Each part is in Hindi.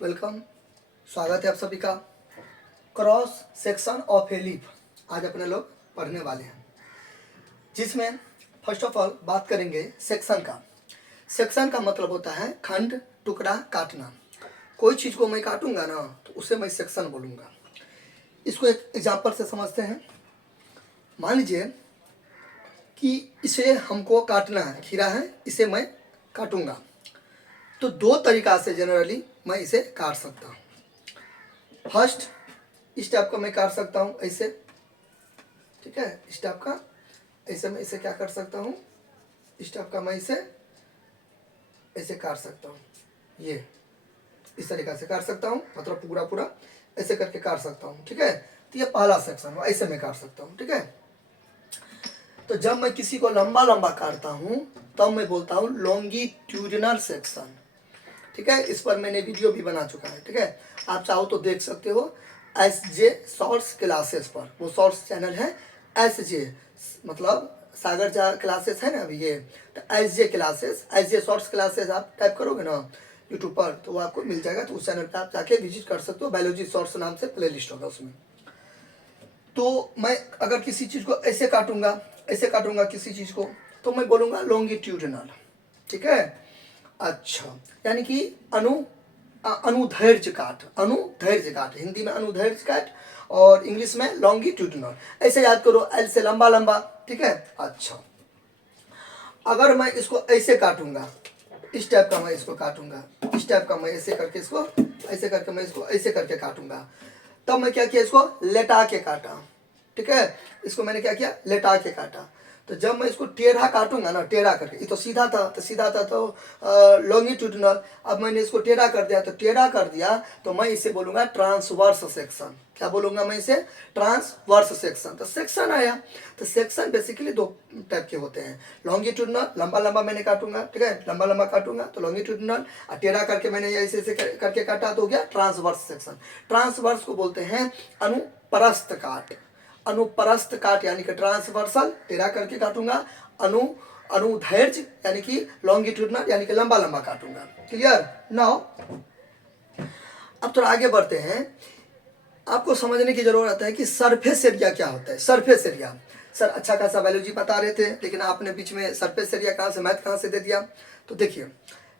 वेलकम। स्वागत है आप सभी का। Cross section of a leaf आज अपने लोग पढ़ने वाले हैं, जिसमें फर्स्ट ऑफ ऑल बात करेंगे सेक्शन का। सेक्शन का मतलब होता है खंड, टुकड़ा, काटना। कोई चीज़ को मैं काटूंगा ना तो उसे मैं सेक्शन बोलूँगा। इसको एक एग्जाम्पल से समझते हैं। मान लीजिए कि इसे हमको काटना है, खीरा है, इसे मैं काटूंगा तो दो तरीका से जनरली मैं इसे काट सकता हूँ। फर्स्ट, इस टाइप का मैं काट सकता हूँ ऐसे, ठीक है। इस टाइप का ऐसे मैं इसे क्या कर सकता हूँ, इस टाइप का मैं इसे ऐसे काट सकता हूँ। ये इस तरीक़ा से काट सकता हूँ, मतलब पूरा पूरा ऐसे करके काट सकता हूँ, ठीक है। तो ये पहला सेक्शन हुआ, ऐसे मैं काट सकता हूँ, ठीक है। तो जब मैं किसी को लंबा लंबा काटता हूँ तब मैं बोलता हूँ लॉन्गिट्यूडिनल सेक्शन, ठीक है। इस पर मैंने वीडियो भी बना चुका है, ठीक है। आप चाहो तो देख सकते हो SJ शॉर्ट्स क्लासेस पर, वो शॉर्ट्स चैनल है SJ, मतलब सागर झा क्लासेस है ना अभी ये, तो SJ classes, SJ shorts classes आप टाइप करोगे ना यूट्यूब पर तो वो आपको मिल जाएगा। तो उस चैनल पर आप जाके विजिट कर सकते हो, बायोलॉजी शॉर्ट्स नाम से प्लेलिस्ट होगा उसमें। तो मैं अगर किसी चीज़ को ऐसे काटूंगा, ऐसे काटूंगा किसी चीज़ को, तो मैं बोलूँगा लॉन्गिट्यूडिनल, ठीक है। अच्छा, यानी कि अनुधैर्य काट, अनुधैर्य काट, हिंदी में अनुधैर्य काट और इंग्लिश में लॉन्गिट्यूडिनल। ऐसे याद करो, एल से लंबा लंबा, ठीक है। अच्छा, अगर मैं इसको ऐसे काटूंगा, इस टाइप का मैं इसको काटूंगा, इस टाइप का मैं ऐसे करके इसको ऐसे करके मैं इसको ऐसे करके काटूंगा, तब मैं क्या किया, इसको लेटा के काटा, ठीक है। इसको मैंने क्या किया, लेटा के काटा। तो जब मैं इसको टेढ़ा काटूंगा ना, टेढ़ा करके, ये तो सीधा था तो सीधा था तो लॉन्गिट्यूडिनल, अब मैंने इसको टेढ़ा कर दिया तो टेढ़ा कर दिया, तो मैं इसे बोलूँगा ट्रांसवर्स सेक्शन। क्या बोलूँगा मैं इसे, ट्रांसवर्स सेक्शन। तो सेक्शन आया, तो सेक्शन बेसिकली दो टाइप के होते हैं। लॉन्गिट्यूडिनल, लंबा लंबा मैंने काटूंगा, ठीक है, लंबा लंबा काटूंगा तो लॉन्गिट्यूडिनल, और टेढ़ा करके मैंने ऐसे ऐसे करके काटा तो हो गया ट्रांसवर्स सेक्शन। ट्रांसवर्स को बोलते हैं अनुप्रस्थ काट, अनुप्रस्थ काट यानी कि ट्रांसवर्सल, टेढ़ा करके काटूंगा। अनुधैर्य यानी कि लॉन्गिट्यूडिनल यानी कि लंबा लंबा काटूंगा। क्लियर। नाउ अब थोड़ा आगे बढ़ते हैं। आपको समझने की जरूरत है कि सरफेस एरिया क्या होता है। सरफेस एरिया, सर अच्छा खासा बायोलॉजी बता रहे थे लेकिन आपने बीच में सरफेस एरिया कहाँ से, मैथ कहाँ से दे दिया। तो देखिए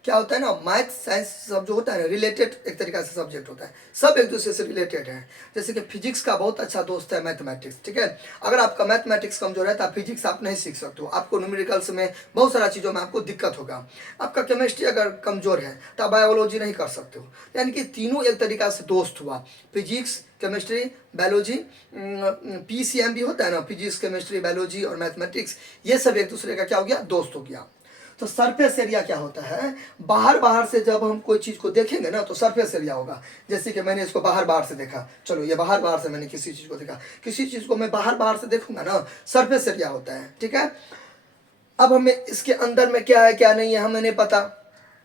क्या होता है ना, मैथ साइंस सब जो होता है ना, रिलेटेड एक तरीका से सब्जेक्ट होता है, सब एक दूसरे से रिलेटेड है। जैसे कि फिजिक्स का बहुत अच्छा दोस्त है मैथमेटिक्स, ठीक है। अगर आपका मैथमेटिक्स कमजोर है तो आप फिजिक्स आप नहीं सीख सकते हो, आपको न्यूमेरिकल्स में बहुत सारा चीज़ों में आपको दिक्कत होगा। आपका केमिस्ट्री अगर कमजोर है तो आप बायोलॉजी नहीं कर सकते हो। यानी कि तीनों एक तरीका से दोस्त हुआ, फिजिक्स, केमिस्ट्री, बायोलॉजी। PCM भी होता है ना, फिजिक्स, केमिस्ट्री, बायोलॉजी और मैथमेटिक्स, ये सब एक दूसरे का क्या हो गया, दोस्त हो गया। तो सरफेस एरिया क्या होता है, बाहर बाहर से जब हम कोई चीज़ को देखेंगे ना तो सरफेस एरिया होगा। जैसे कि मैंने इसको बाहर बाहर से देखा, चलो ये बाहर बाहर से मैंने किसी चीज़ को देखा, किसी चीज़ को मैं बाहर बाहर से देखूंगा ना, सरफेस एरिया होता है, ठीक है। अब हमें इसके अंदर में क्या है क्या नहीं है हमें नहीं पता।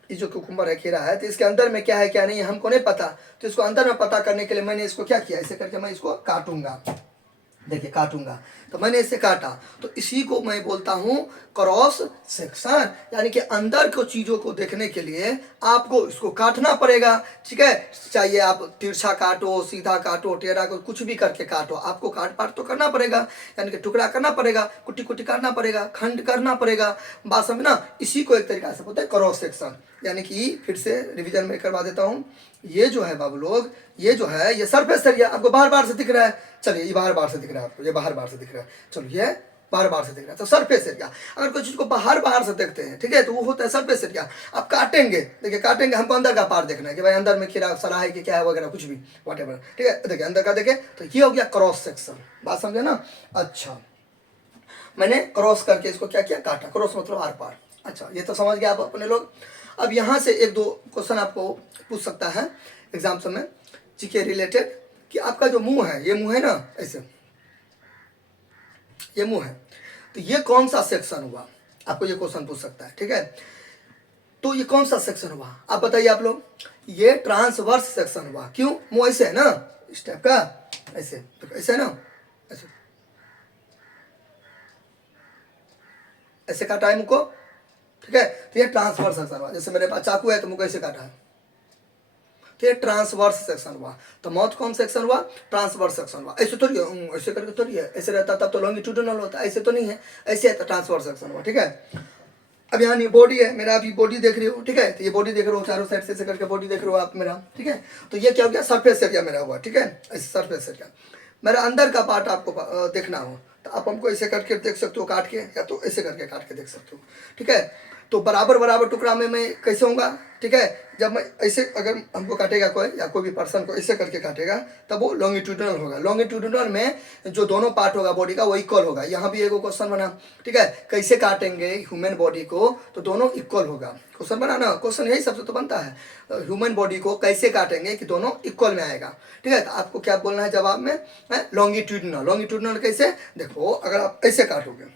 ये जो कुकुम्बर है, खीरा है, तो इसके अंदर में क्या है क्या नहीं है हमको नहीं पता। तो इसको अंदर में पता करने के लिए मैंने इसको क्या किया, ऐसे करके मैं इसको काटूंगा। देखिए काटूंगा तो मैंने इसे काटा, तो इसी को मैं बोलता हूँ क्रॉस सेक्शन। यानी कि अंदर को चीज़ों को देखने के लिए आपको इसको काटना पड़ेगा, ठीक है। चाहिए आप तिरछा काटो, सीधा काटो, टेढ़ा को कुछ भी करके काटो, आपको काट पाट तो करना पड़ेगा, यानी कि टुकड़ा करना पड़ेगा, कुट्टी कुट्टी करना पड़ेगा, खंड करना पड़ेगा। बात समझना, इसी को एक तरीका से बोलते हैं क्रॉस सेक्शन। यानी कि फिर से रिविजन में करवा देता हूँ। ये जो है बाबू लोग, ये जो है ये सरफेस एरिया आपको बाहर बाहर से दिख रहा है, चलिए ये बाहर बाहर से दिख रहा है आपको, ये बाहर बाहर से दिख रहा है, चलो ये बाहर बाहर से दिख रहा है, तो सरफेस एरिया। अगर कोई चीज़ को बाहर बाहर से देखते हैं, ठीक है, तो वो होता है सरफेस एरिया। आप काटेंगे, देखिए काटेंगे, हमको अंदर का पार्ट देखना है कि भाई अंदर में खीरा सड़ा है कि क्या है वगैरह कुछ भी वॉट एवर, ठीक है। देखिए अंदर का देखें तो ये हो गया क्रॉस सेक्शन। बात समझे ना। अच्छा, मैंने क्रॉस करके इसको क्या किया, काटा। क्रॉस मतलब आर पार। अच्छा, ये तो समझ गए आप अपने लोग। अब यहाँ से एक दो क्वेश्चन आपको पूछ सकता है एग्जाम में जीके रिलेटेड, कि आपका जो मुंह है, ये मुंह है ना ऐसे, ये मुंह है, तो ये कौन सा सेक्शन हुआ, आपको ये क्वेश्चन पूछ सकता है, ठीक है। तो ये कौन सा सेक्शन हुआ आप बताइए आप लोग, ये ट्रांसवर्स सेक्शन हुआ। क्यों, मुंह ऐसे है ना, इस टाइप का, ऐसे ऐसे है ना, ऐसे ऐसे काटा है मुंह को, ठीक है। तो ये ट्रांसवर्स सेक्शन हुआ। जैसे मेरे पास चाकू है तो मुंह ऐसे काटा है, तो ये ट्रांसवर्स सेक्शन हुआ। तो माउथ कौन सेक्शन हुआ? ट्रांसवर्स सेक्शन हुआ। ऐसे थोड़ी है, ऐसे करके थोड़ी है, ऐसे रहता तब तो लॉन्गिट्यूडिनल होता, ऐसे तो नहीं है, ऐसे है तो ट्रांसवर्स सेक्शन हुआ। ठीक है, अब यहाँ ये बॉडी है मेरा, अभी बॉडी देख रहे हो, ठीक है, तो ये बॉडी देख रहे हो, चारों साइड से ऐसे करके बॉडी देख रहे हो आप मेरा, ठीक है। तो ये क्या हो गया? सरफेस एरिया मेरा हुआ, ठीक है, ऐसे सरफेस एरिया। मेरा अंदर का पार्ट आपको देखना हो तो आप हमको ऐसे करके देख सकते हो काट के, या तो ऐसे करके काट के देख सकते हो, ठीक है। तो बराबर बराबर टुकड़ा में मैं कैसे होऊंगा? ठीक है, जब मैं ऐसे अगर हमको काटेगा कोई या कोई भी पर्सन को ऐसे करके काटेगा तब वो लॉन्गिट्यूडिनल होगा। लॉन्गिट्यूडिनल में जो दोनों पार्ट होगा बॉडी का वो इक्वल होगा। यहाँ भी एगो क्वेश्चन बना, ठीक है, कैसे काटेंगे ह्यूमन बॉडी को तो दोनों इक्वल होगा। क्वेश्चन बना ना, क्वेश्चन यही सबसे तो बनता है, ह्यूमन बॉडी को कैसे काटेंगे कि दोनों इक्वल में आएगा। ठीक है, तो आपको क्या बोलना है जवाब में? लॉन्गिट्यूडिनल। लॉन्गिट्यूडिनल कैसे? देखो, अगर आप ऐसे काटोगे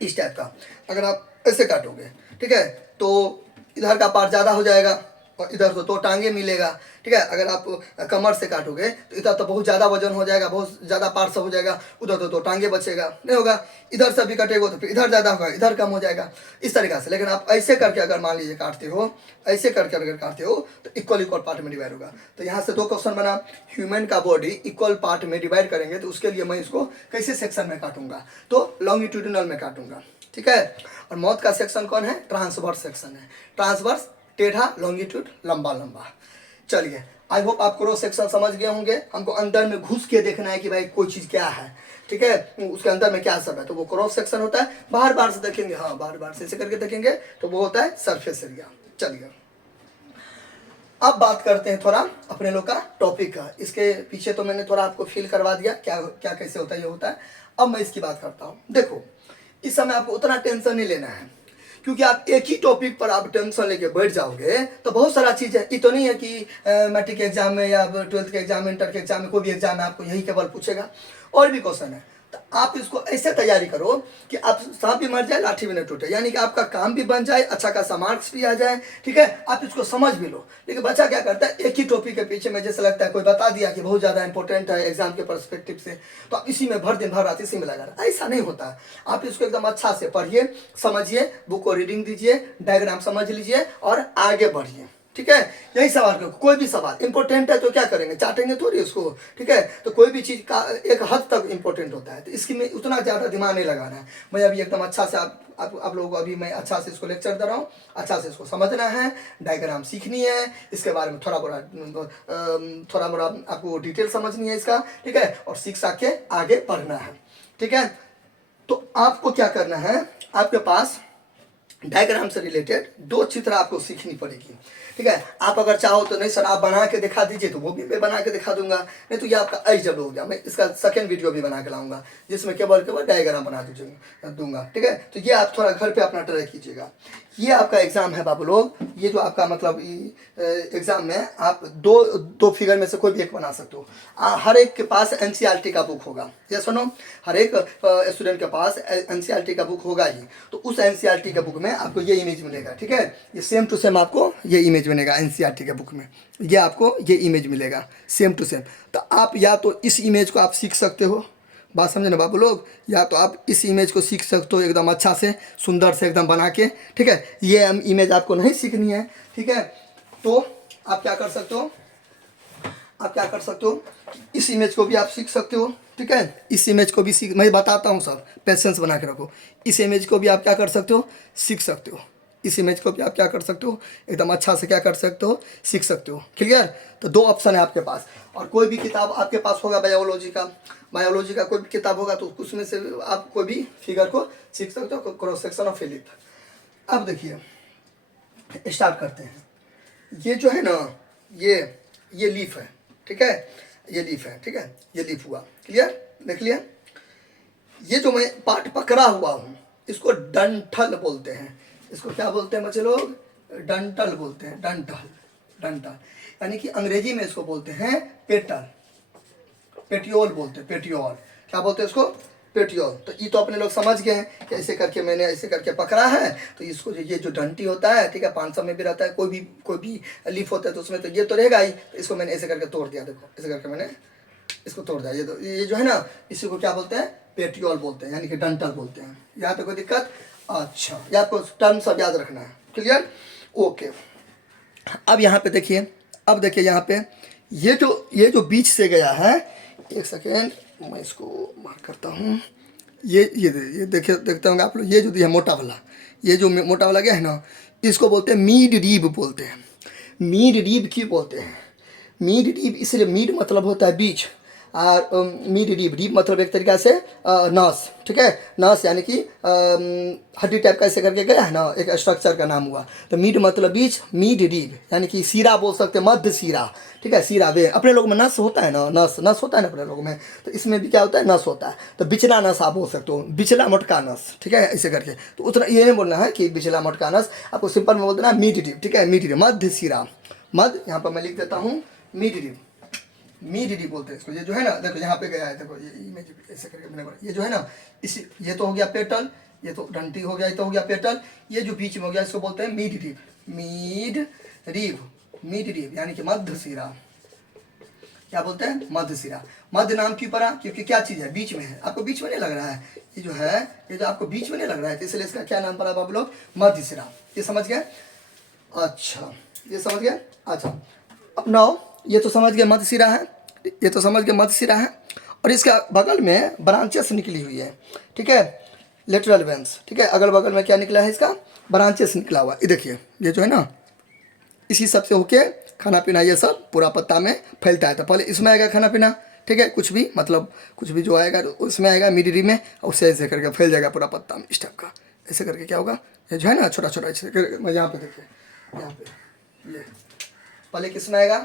इस टाइप का, अगर आप ऐसे काटोगे, ठीक है, तो इधर का पार्ट ज़्यादा हो जाएगा और इधर तो टांगे मिलेगा। ठीक है, अगर आप कमर से काटोगे तो इधर तो बहुत ज़्यादा वजन हो जाएगा, बहुत ज़्यादा पार्ट सब हो जाएगा, उधर तो टांगे बचेगा नहीं होगा। इधर से भी कटेगा तो फिर इधर ज़्यादा होगा, इधर कम हो जाएगा, इस तरीक़ा से। लेकिन आप ऐसे करके अगर मान लीजिए काटते हो, ऐसे करके अगर काटते हो तो इक्वल इक्वल पार्ट में डिवाइड होगा। तो यहाँ से दो क्वेश्चन बना, ह्यूमन का बॉडी इक्वल पार्ट में डिवाइड करेंगे तो उसके लिए मैं इसको कैसे सेक्शन में काटूंगा? तो लॉन्गिट्यूडिनल में काटूंगा। ठीक है, और माउथ का सेक्शन कौन है? ट्रांसवर्स सेक्शन है। ट्रांसवर्स टेढ़ा, लॉन्गिट्यूड लंबा लंबा। चलिए, आई होप आप क्रॉस सेक्शन समझ गए होंगे। हमको अंदर में घुस के देखना है कि भाई कोई चीज़ क्या है, ठीक है, उसके अंदर में क्या सब है, तो वो क्रॉस सेक्शन होता है। बाहर बाहर से देखेंगे, हाँ बाहर बाहर से ऐसे करके देखेंगे तो वो होता है सरफेस एरिया। चलिए, अब बात करते हैं थोड़ा अपने लोग का टॉपिक का। इसके पीछे तो मैंने थोड़ा आपको फील करवा दिया क्या क्या कैसे होता है, ये होता है। अब मैं इसकी बात करता हूँ। देखो, इस समय आपको उतना टेंशन नहीं लेना है, क्योंकि आप एक ही टॉपिक पर आप टेंशन लेके बैठ जाओगे तो बहुत सारा चीज़ है। ये तो नहीं है कि मैट्रिक के एग्जाम में या 12th के एग्जाम में, इंटर के एग्जाम में, कोई भी एग्जाम में आपको यही केवल पूछेगा, और भी क्वेश्चन है। तो आप इसको ऐसे तैयारी करो कि आप सांप भी मर जाए लाठी भी न टूटे, यानी कि आपका काम भी बन जाए, अच्छा खासा मार्क्स भी आ जाए। ठीक है, आप इसको समझ भी लो। लेकिन बच्चा क्या करता है, एक ही टॉपिक के पीछे में, जैसे लगता है कोई बता दिया कि बहुत ज़्यादा इंपॉर्टेंट है एग्जाम के पर्सपेक्टिव से, तो आप इसी में भर दिन भर रात इसी में लगा रहा। ऐसा नहीं होता। आप इसको एकदम अच्छा से पढ़िए, समझिए, बुक को रीडिंग दीजिए, डायग्राम समझ लीजिए और आगे बढ़िए। ठीक है, यही सवाल करो। कोई भी सवाल इंपॉर्टेंट है तो क्या करेंगे, चाटेंगे थोड़ी उसको। ठीक है, तो कोई भी चीज़ का एक हद तक इंपॉर्टेंट होता है, तो इसकी में उतना ज़्यादा दिमाग नहीं लगाना है। मैं अभी एकदम अच्छा से आप लोगों को अभी मैं अच्छा से इसको लेक्चर दे रहा हूँ। अच्छा से इसको समझना है, डायग्राम सीखनी है, इसके बारे में थोड़ा मोड़ा आपको डिटेल समझनी है इसका। ठीक है, और सीख साख के आगे बढ़ना है। ठीक है, तो आपको क्या करना है, आपके पास डायग्राम से रिलेटेड दो चित्र आपको सीखनी पड़ेगी। ठीक है, आप अगर चाहो तो, नहीं सर आप बना के दिखा दीजिए, तो वो भी मैं बना के दिखा दूंगा। नहीं तो ये आपका एच डब्ल्यू हो गया। मैं इसका सेकंड वीडियो भी बना के लाऊंगा जिसमें केवल डायग्राम बना दूंगा। ठीक है, तो ये आप थोड़ा घर पे अपना ट्राई कीजिएगा। ये आपका एग्जाम है बाबू लोग, ये जो आपका मतलब एग्जाम में आप दो फिगर में से कोई भी एक बना सकते हो। हर एक के पास एनसीईआरटी का बुक होगा, ये सुनो, हर एक स्टूडेंट के पास एनसीईआरटी का बुक होगा ही। तो उस एनसीईआरटी के बुक में आपको ये इमेज मिलेगा। ठीक है, ये सेम टू सेम आपको ये इमेज मिलेगा एनसीईआरटी के बुक में, ये आपको ये इमेज मिलेगा सेम टू सेम। तो आप या तो इस इमेज को आप सीख सकते हो, बात समझे ना बाबू लोग, या तो आप इस इमेज को सीख सकते हो एकदम अच्छा से सुंदर से एकदम बना के। ठीक है, ये इमेज आपको नहीं सीखनी है। ठीक है, तो आप क्या कर सकते हो, इस इमेज को भी आप सीख सकते हो। ठीक है, इस इमेज को भी सीख, मैं बताता हूँ सर, पेशेंस बना के रखो। इस इमेज को भी आप क्या कर सकते हो, सीख सकते हो। इस इमेज को भी आप क्या कर सकते हो, एकदम अच्छा से क्या कर सकते हो, सीख सकते हो। क्लियर? तो दो ऑप्शन है आपके पास। और कोई भी किताब आपके पास होगा बायोलॉजी का कोई भी किताब होगा तो उसमें से आप कोई भी फिगर को सीख सकते हो, क्रॉस सेक्शन ऑफ फिलिप। अब देखिए, स्टार्ट करते हैं। ये जो है ना, ये लीफ है। ठीक है, ये लीफ है। ठीक है, ये लीफ हुआ। क्लियर? देख लिया? ये जो मैं पार्ट पकड़ा हुआ हूँ इसको डंठल बोलते हैं। इसको क्या बोलते हैं बच्चे लोग? डंठल बोलते हैं। डंठल यानी कि अंग्रेजी में इसको बोलते हैं पेटल, पेटियोल बोलते हैं। पेटियोल क्या बोलते हैं इसको? पेटियोल। तो ये तो अपने लोग समझ गए हैं कि ऐसे करके मैंने ऐसे करके पकड़ा है, तो इसको ये जो डंटी होता है, ठीक है, 500 में भी रहता है, कोई भी लीफ होता है तो उसमें तो ये तो रहेगा ही। तो इसको मैंने ऐसे करके तोड़ दिया, देखो ऐसे करके मैंने इसको तोड़ दिया। ये जो है ना, इसी को क्या बोलते हैं? पेटियोल बोलते हैं, यानी कि डंठल बोलते हैं। यहाँ पे कोई दिक्कत? अच्छा, ये आपको टर्म सब याद रखना है। क्लियर? ओके। अब यहाँ पे देखिए, अब देखिए यहाँ पे ये जो बीच से गया है, एक सेकेंड मैं इसको मार्क करता हूँ। ये देखिए, देखते होंगे आप लोग, ये जो दिया मोटा वाला, ये जो मोटा वाला गया है ना, इसको बोलते हैं मीड रीब बोलते हैं। मीड रीब क्यों बोलते हैं? मीड रीब इसलिए, मीड मतलब होता है बीच, और मीड रीब, रीब मतलब एक तरीक़ा से नस, ठीक है, नस यानी कि हड्डी टाइप का ऐसे करके गया है ना, एक स्ट्रक्चर का नाम हुआ। तो मीड मतलब बीच, मीड रीब यानी कि सीरा बोल सकते हैं, मध्य सीरा, ठीक है, सीरा वे अपने लोग में नस होता है ना, नस होता है ना अपने लोग में, तो इसमें भी क्या होता है, नस होता है। तो बिचला नस आप बोल सकते हो, बिचला मोटका नस, ठीक है, ऐसे करके। तो उतना ये नहीं बोलना है कि बिचला मोटका नस, आपको सिंपल में बोल देना मीड रीब, ठीक है, मीड रीब, मध्य सीरा, मध्य, यहाँ पर मैं लिख देता हूँ मीड रीब, मीड रीब बोलते हैं इसको। ये जो है ना, देखो यहाँ पे गया है, देखो ये इमेज ऐसे करके मैंने बोला, ये जो है ना, इसी, ये तो हो गया पेटल, ये तो डंटी हो गया, ये तो हो गया पेटल, ये जो बीच में हो गया इसको बोलते हैं mid rib, mid rib, mid rib यानी कि मध्य सिरा। क्या बोलते हैं? मध्य सिरा। मध्य नाम क्यों पड़ा? क्योंकि क्या चीज़ है, बीच में है। आपको बीच में नहीं लग रहा है, ये जो है, ये जो आपको बीच में नहीं लग रहा है, तो इसलिए इसका क्या नाम पड़ा बाबू लोग? मध्य सिरा। ये समझ गए? अच्छा, ये समझ गए। अच्छा, अब नाउ ये तो समझ गए मध्य सिरा है, ये तो समझ गए मध्य सिरा है, और इसका बगल में ब्रांचेस निकली हुई है, ठीक है, लेटरल वेंस, ठीक है, अगल बगल में क्या निकला है, इसका ब्रांचेस निकला हुआ। ये देखिए, ये जो है ना, इसी सब से होके खाना पीना ये सब पूरा पत्ता में फैलता है। तो पहले इसमें आएगा खाना पीना, ठीक है, कुछ भी मतलब कुछ भी जो आएगा उसमें आएगा मिडिरी में, और उससे ऐसे करके फैल जाएगा पूरा पत्ता में, इस टाइप का। ऐसे करके क्या होगा, ये जो है ना छोटा छोटा, ऐसे करके यहाँ पे देखिए, यहाँ पे ये पहले किस में आएगा,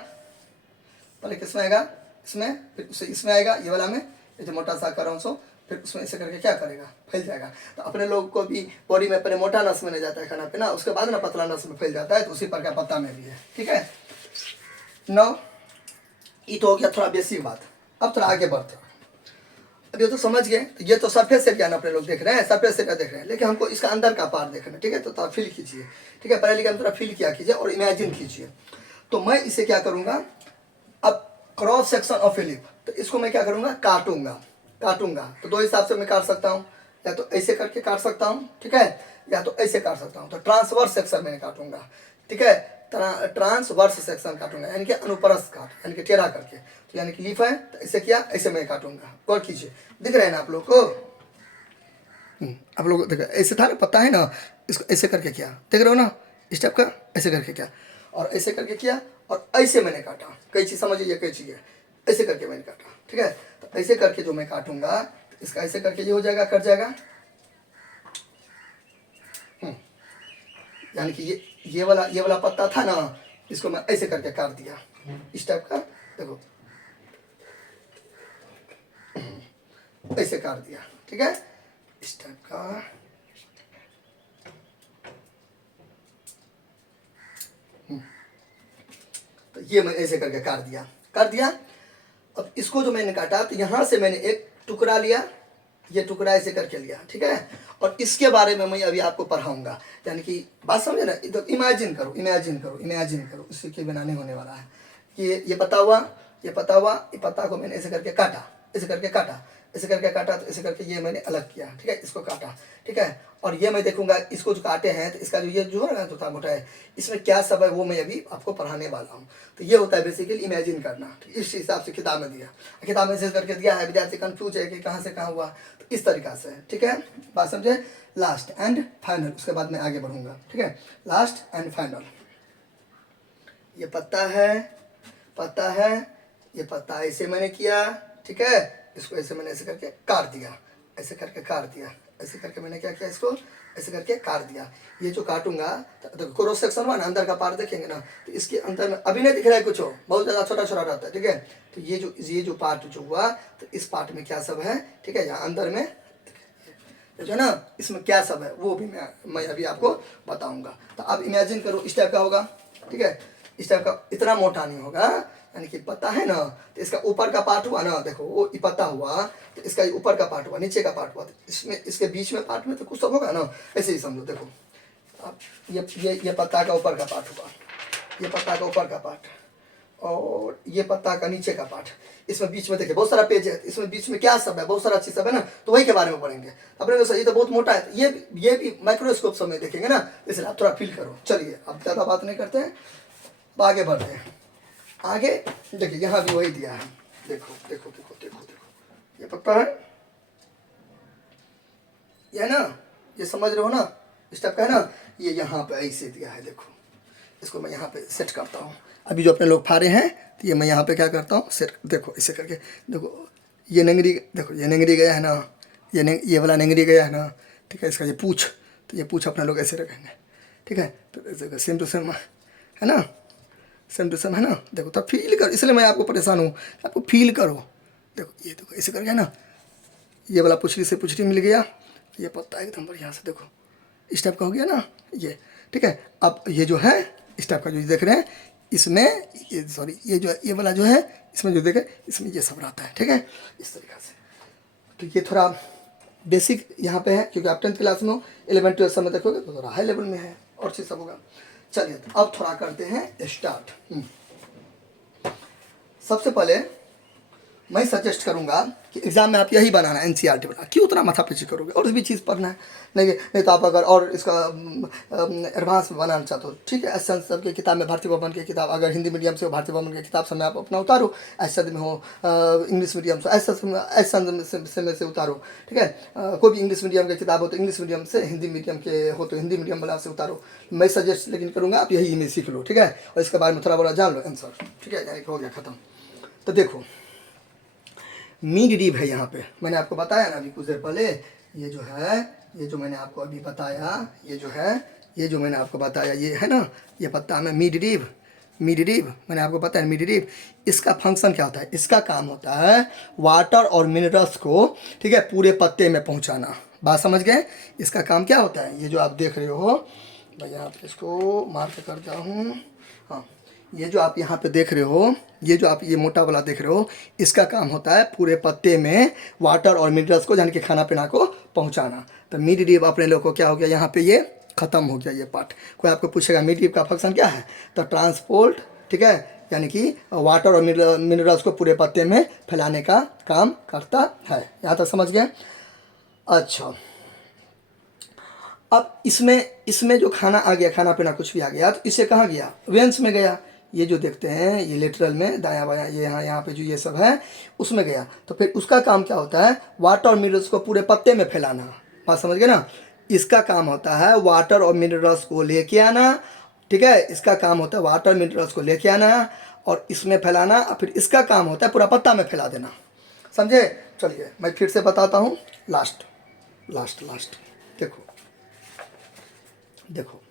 पहले किस में आएगा, इसमें, फिर उससे इसमें आएगा, ये वाला में, ये जो मोटा सा कर रहा हूँ सो, फिर उसमें ऐसे करके क्या करेगा, फैल जाएगा। तो अपने लोग को भी बॉडी में पहले मोटा नस में नहीं जाता है खाना पीना, उसके बाद ना पतला नस में फैल जाता है, तो उसी प्रकार पत्ता में भी है, ठीक है। नौ ये तो हो गया थोड़ा बेसिक बात। अब थोड़ा आगे बढ़ते हैं। अब ये तो समझ गए, ये तो सरफेस एरिया अपने लोग देख रहे हैं, सरफेस एरिया देख रहे हैं, लेकिन हमको इसका अंदर का पार्ट देखना है, ठीक है। तो थोड़ा फील कीजिए, ठीक है, पहले लिखा थोड़ा फील किया कीजिए और इमेजिन कीजिए। तो मैं इसे क्या करूँगा, अब cross section of a leaf, तो इसको मैं क्या करूँगा, काटूंगा, काटूंगा। तो दो हिसाब से मैं काट सकता हूँ, या तो ऐसे करके काट सकता हूँ, ठीक है, या तो ऐसे काट सकता हूँ। तो ट्रांसवर्स सेक्शन में काटूंगा, ठीक है, ट्रांसवर्स सेक्शन काटूंगा, यानी कि अनुप्रस्थ काट, यानी कि टेढ़ा करके। तो यानी कि लीफ है, तो ऐसे किया, ऐसे मैं काटूंगा। गौर कीजिए, दिख रहे हैं ना आप लोग को, आप लोग देखो, ऐसे था ना, पता है ना, इसको ऐसे करके किया, देख रहे हो ना, इस टाइप का ऐसे करके किया, और ऐसे करके किया, और ऐसे मैंने काटा। कई चीज़ समझिए, कई चीज़ है, ऐसे करके मैंने काटा, ठीक है। तो ऐसे करके जो मैं काटूंगा, तो इसका ऐसे करके ये हो जाएगा, कट जाएगा, यानी कि ये वाला पत्ता था ना, इसको मैं ऐसे करके काट दिया, इस टाइप का, देखो ऐसे काट दिया, ठीक है, इस टाइप का। तो ये मैं ऐसे करके काट दिया, कर दिया। अब इसको जो मैंने काटा, तो यहाँ से मैंने एक टुकड़ा लिया, ये टुकड़ा ऐसे करके लिया, ठीक है। और इसके बारे में मैं अभी आपको पढ़ाऊंगा, यानी कि बात समझे ना, तो इमेजिन करो, इमेजिन करो, इमेजिन करो, इससे के बिना नहीं होने वाला है। ये पता हुआ, ये पता हुआ, ये पत्ता को मैंने ऐसे करके काटा, ऐसे करके काटा, ऐसे करके काटा, तो ऐसे करके ये मैंने अलग किया, ठीक है, इसको काटा, ठीक है। और ये मैं देखूंगा, इसको जो काटे हैं, तो इसका जो ये जो है ना, छोटा मोटा है, इसमें क्या सब है, वो मैं अभी आपको पढ़ाने वाला हूँ। तो ये होता है बेसिकली इमेजिन करना, तो इस हिसाब से किताब में दिया, किताब में ऐसे करके दिया है, विद्यार्थी कंफ्यूज है कि कहाँ से कहाँ हुआ, तो इस तरीका से, ठीक है, बात समझे। लास्ट एंड फाइनल, उसके बाद मैं आगे बढ़ूंगा, ठीक है, लास्ट एंड फाइनल। ये पत्ता है, पत्ता है, ये पत्ता ऐसे मैंने किया, ठीक है, इसको ऐसे मैंने ऐसे करके काट दिया, ऐसे करके काट दिया, ऐसे करके मैंने क्या किया, इसको ऐसे करके काट दिया। ये जो काटूंगा, तो क्रॉस सेक्शन हुआ ना, अंदर का पार्ट देखेंगे ना, तो इसके अंदर में अभी नहीं दिख रहा है कुछ, बहुत ज़्यादा छोटा छोटा रहता है, ठीक है। तो ये जो पार्ट जो हुआ, तो इस पार्ट में क्या सब है, ठीक है, यहाँ अंदर में जो है ना, इसमें क्या सब है, वो भी मैं अभी आपको बताऊंगा। तो आप इमेजिन करो, इस टाइप का होगा, ठीक है, इस टाइप का, इतना मोटा नहीं होगा, यानी कि पत्ता है ना, तो इसका ऊपर का पार्ट हुआ ना, देखो वो पत्ता हुआ, तो इसका ऊपर का पार्ट हुआ, नीचे का पार्ट हुआ, तो इसमें इसके बीच में पार्ट में तो कुछ सब होगा ना, ऐसे ही समझो। देखो अब ये पत्ता का ऊपर का पार्ट हुआ, ये पत्ता का ऊपर का पार्ट, और ये पत्ता का नीचे का पार्ट, इसमें बीच में देखिए बहुत सारा पेज है, इसमें बीच में क्या सब है, बहुत सारा चीज सब है ना, तो वही के बारे में पढ़ेंगे अपने को। ये तो बहुत मोटा है, ये भी माइक्रोस्कोप समय देखेंगे ना, इसलिए आप थोड़ा फील करो। चलिए अब ज़्यादा बात नहीं करते हैं, अब आगे बढ़ते हैं। आगे देखिए यहाँ भी वही दिया है, देखो देखो देखो देखो देखो, ये पक्का है, ये ना, ये समझ रहे हो ना, इस टाइप का है ना, ये यहाँ पे ऐसे दिया है, देखो इसको मैं यहाँ पे सेट करता हूँ। अभी जो अपने लोग फाड़े हैं तो ये मैं यहाँ पे क्या करता हूँ, सेट, देखो इसे करके, देखो ये नंगरी, देखो ये नंगरी गया है ना, ये वाला नंगरी गया है ना, ठीक है। इसका ये पूछ, तो ये पूछ अपने लोग ऐसे रखेंगे, ठीक है। तो सेम टू सेम है ना, सेम टू सेम है ना, देखो तब फील करो, इसलिए मैं आपको परेशान हूँ, आपको फील करो। देखो ये देखो ऐसे करके ना, ये वाला पुछड़ी से पुछड़ी मिल गया, ये पत्ता एकदम बढ़िया से, देखो इस टाइप का हो गया ना ये, ठीक है। अब ये जो है इस टाइप का जो देख रहे हैं, इसमें ये सॉरी ये जो ये वाला जो है, इसमें जो देखे इसमें ये सब रहता है, ठीक है, इस तरीक़ा से। तो ये थोड़ा बेसिक यहाँ पे है, क्योंकि आप 10th क्लास में हो, 11th 12th में देखोगे तो थोड़ा हाई लेवल में है और चीज़ सब होगा। चलिए तो अब थोड़ा करते हैं स्टार्ट। सबसे पहले मैं सजेस्ट करूंगा कि एग्ज़ाम में आप यही बनाना, एनसीईआरटी बनाना, क्यों उतना माथा पीछी करोगे, और भी चीज़ पढ़ना है, नहीं तो आप अगर और इसका एडवांस में बनाना चाहते हो, ठीक है। एस सब की किताब में, भारतीय भवन की किताब, अगर हिंदी मीडियम से हो भारतीय भवन की किताब से आप अपना उतारो, ऐसा में हो इंग्लिश मीडियम से ऐसा में से उतारो, ठीक है। कोई भी इंग्लिश मीडियम की किताब हो तो इंग्लिश मीडियम से, हिंदी मीडियम के हो तो हिंदी मीडियम वाला से उतारो। मैं सजेस्ट लेकिन करूँगा आप यही में सीख लो, ठीक है, और इसके बारे में थोड़ा बड़ा जान लो आंसर, ठीक है, यानी हो गया ख़त्म। तो देखो मीड रीब है यहाँ पे, मैंने आपको बताया ना अभी कुछ देर पहले, ये जो है, ये जो मैंने आपको अभी बताया, ये जो है, ये जो मैंने आपको बताया, ये है ना, ये पत्ता में मीड रीब, मीड रीब मैंने आपको बताया मीड रीब, इसका फंक्शन क्या होता है, इसका काम होता है वाटर और मिनरल्स को, ठीक है, पूरे पत्ते में पहुँचाना। बात समझ गए, इसका काम क्या होता है, ये जो आप देख रहे हो, मैं यहाँ पे इसको मार्क करता हूँ, हाँ, ये जो आप यहाँ पे देख रहे हो, ये जो आप ये मोटा वाला देख रहे हो, इसका काम होता है पूरे पत्ते में वाटर और मिनरल्स को, यानी कि खाना पीना को पहुँचाना। तो मिड रीब अपने लोग को क्या हो गया, यहाँ पे ये ख़त्म हो गया ये पार्ट। कोई आपको पूछेगा मिड रीब का फंक्शन क्या है, तो ट्रांसपोर्ट, ठीक है, यानी कि वाटर और मिनरल्स को पूरे पत्ते में फैलाने का काम करता है। यहाँ तक समझ गए। अच्छा, अब इसमें जो खाना आ गया, खाना पीना कुछ भी आ गया, तो इससे कहाँ गया, वेंस में गया। ये जो देखते हैं ये लेटरल में दायां बायां, ये यहाँ पे जो ये सब है उसमें गया। तो फिर उसका काम क्या होता है, वाटर और मिनरल्स को पूरे पत्ते में फैलाना। बात समझ गए ना, इसका काम होता है वाटर और मिनरल्स को लेके आना, ठीक है, इसका काम होता है वाटर मिनरल्स को लेके आना और इसमें फैलाना, और फिर इसका काम होता है पूरा पत्ता में फैला देना। समझे। चलिए मैं फिर से बताता हूँ, लास्ट लास्ट लास्ट देखो, देखो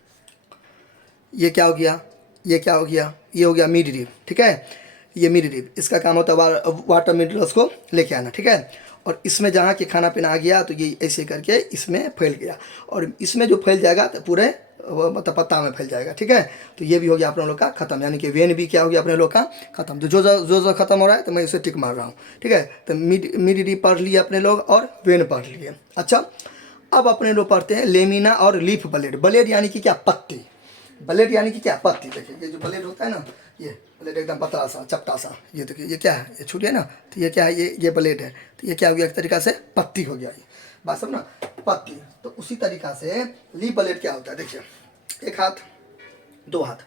ये क्या हो गया, ये क्या हो गया, ये हो गया मिड रीब, ठीक है, ये मिड रीब, इसका काम होता है वाटर मिनरल्स को लेके आना, ठीक है। और इसमें जहाँ कि खाना पीना आ गया तो ये ऐसे करके इसमें फैल गया, और इसमें जो फैल जाएगा तो पूरे मतलब पत्ता में फैल जाएगा, ठीक है। तो ये भी हो गया अपने लोग का ख़त्म, यानी कि वेन भी क्या हो गया अपने लोग का ख़त्म। तो जो ख़त्म हो रहा है तो मैं इसे टिक मार रहा हूँ, ठीक है। तो मिड रीब पढ़ लिए अपने लोग और वेन पढ़ लिए। अच्छा, अब अपने लोग पढ़ते हैं लेमिना और लीफ ब्लेड। ब्लेड यानी कि क्या, पत्ती, ब्लेड यानी कि क्या, पत्ती। देखिए ये जो ब्लेड होता है ना, ये ब्लेड एकदम पतला सा चपटा सा, ये देखिए ये क्या है, ये छूट गया ना, तो ये क्या है, ये ब्लेड है, तो ये क्या हो गया, एक तरीका से पत्ती हो गया, ये बात सब ना, पत्ती। तो उसी तरीका से लीफ ब्लेड क्या होता है, देखिए एक हाथ दो हाथ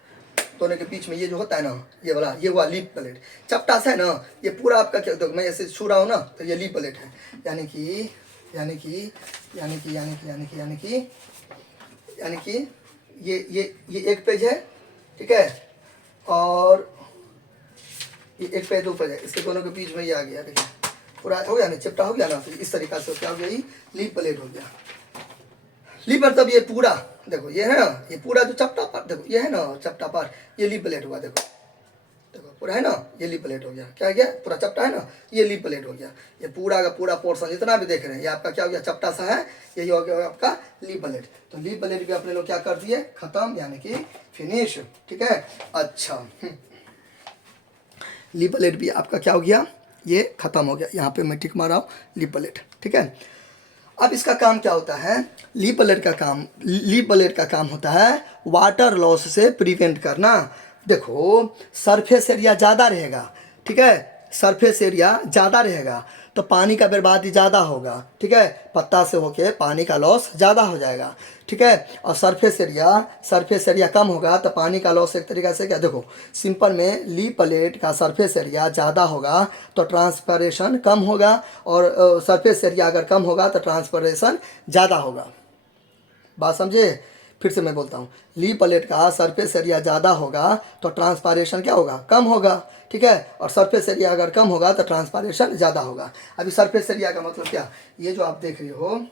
दोनों के बीच में ये जो होता है ना, ये वाला, ये हुआ लीफ ब्लेड, चपटा सा है ना, ये पूरा आपका क्या, तो मैं ऐसे छू रहा हूँ ना, तो ये लीफ ब्लेड है, यानी कि यानी कि यानी कि यानी कि यानी कि यानी कि यानी कि ये एक पेज है, ठीक है, और ये एक पेज दो पेज है, इसके दोनों के बीच में ये आ गया, देखिए पूरा हो गया ना, चिपटा हो गया ना, तो इस तरीका से क्या हो गया, ये लीफ ब्लेड हो गया। लीफ मतलब ये पूरा, देखो ये है ना, ये पूरा जो चपटा पार्ट, देखो ये है ना चपटा पार्ट, ये लीफ ब्लेड हुआ, देखो देखो पूरा है ना, ये लीफ ब्लेड हो गया, क्या गया, पूरा चपटा है ना, ये लीफ ब्लेड हो गया। ये पूरा का पूरा पोर्शन जितना भी देख रहे हैं ये आपका क्या हो गया, चपटा सा है, यही हो गया आपका लीफ ब्लेड। तो लीफ ब्लेड भी अपने लोग क्या कर दिए, खत्म, यानी कि फिनिश, ठीक है। अच्छा, लीफ ब्लेड भी आपका क्या हो गया, ये खत्म हो गया, यहाँ पे मैं टिक मार रहा हूँ लीफ ब्लेड, ठीक है। अब इसका काम क्या होता है, लीफ ब्लेड का काम होता है वाटर लॉस से प्रिवेंट करना। देखो सरफेस एरिया ज़्यादा रहेगा, ठीक है, सरफेस एरिया ज़्यादा रहेगा तो पानी का बर्बादी ज़्यादा होगा, ठीक है, पत्ता से होके पानी का लॉस ज़्यादा हो जाएगा, ठीक है। और सरफेस एरिया कम होगा तो पानी का लॉस एक तरीक़े से क्या, देखो सिंपल में लीफ प्लेट का सरफेस एरिया ज़्यादा होगा तो ट्रांसपरेशन कम होगा, और सरफेस एरिया अगर कम होगा तो ट्रांसपरेशन ज़्यादा होगा। बात समझे, फिर से मैं बोलता हूँ, लीफ प्लेट का सरफेस एरिया ज़्यादा होगा तो ट्रांसपायरेशन क्या होगा, कम होगा, ठीक है। और सरफेस एरिया अगर कम होगा तो ट्रांसपायरेशन ज़्यादा होगा। अभी सरफेस एरिया का मतलब क्या, ये जो आप देख रहे हो,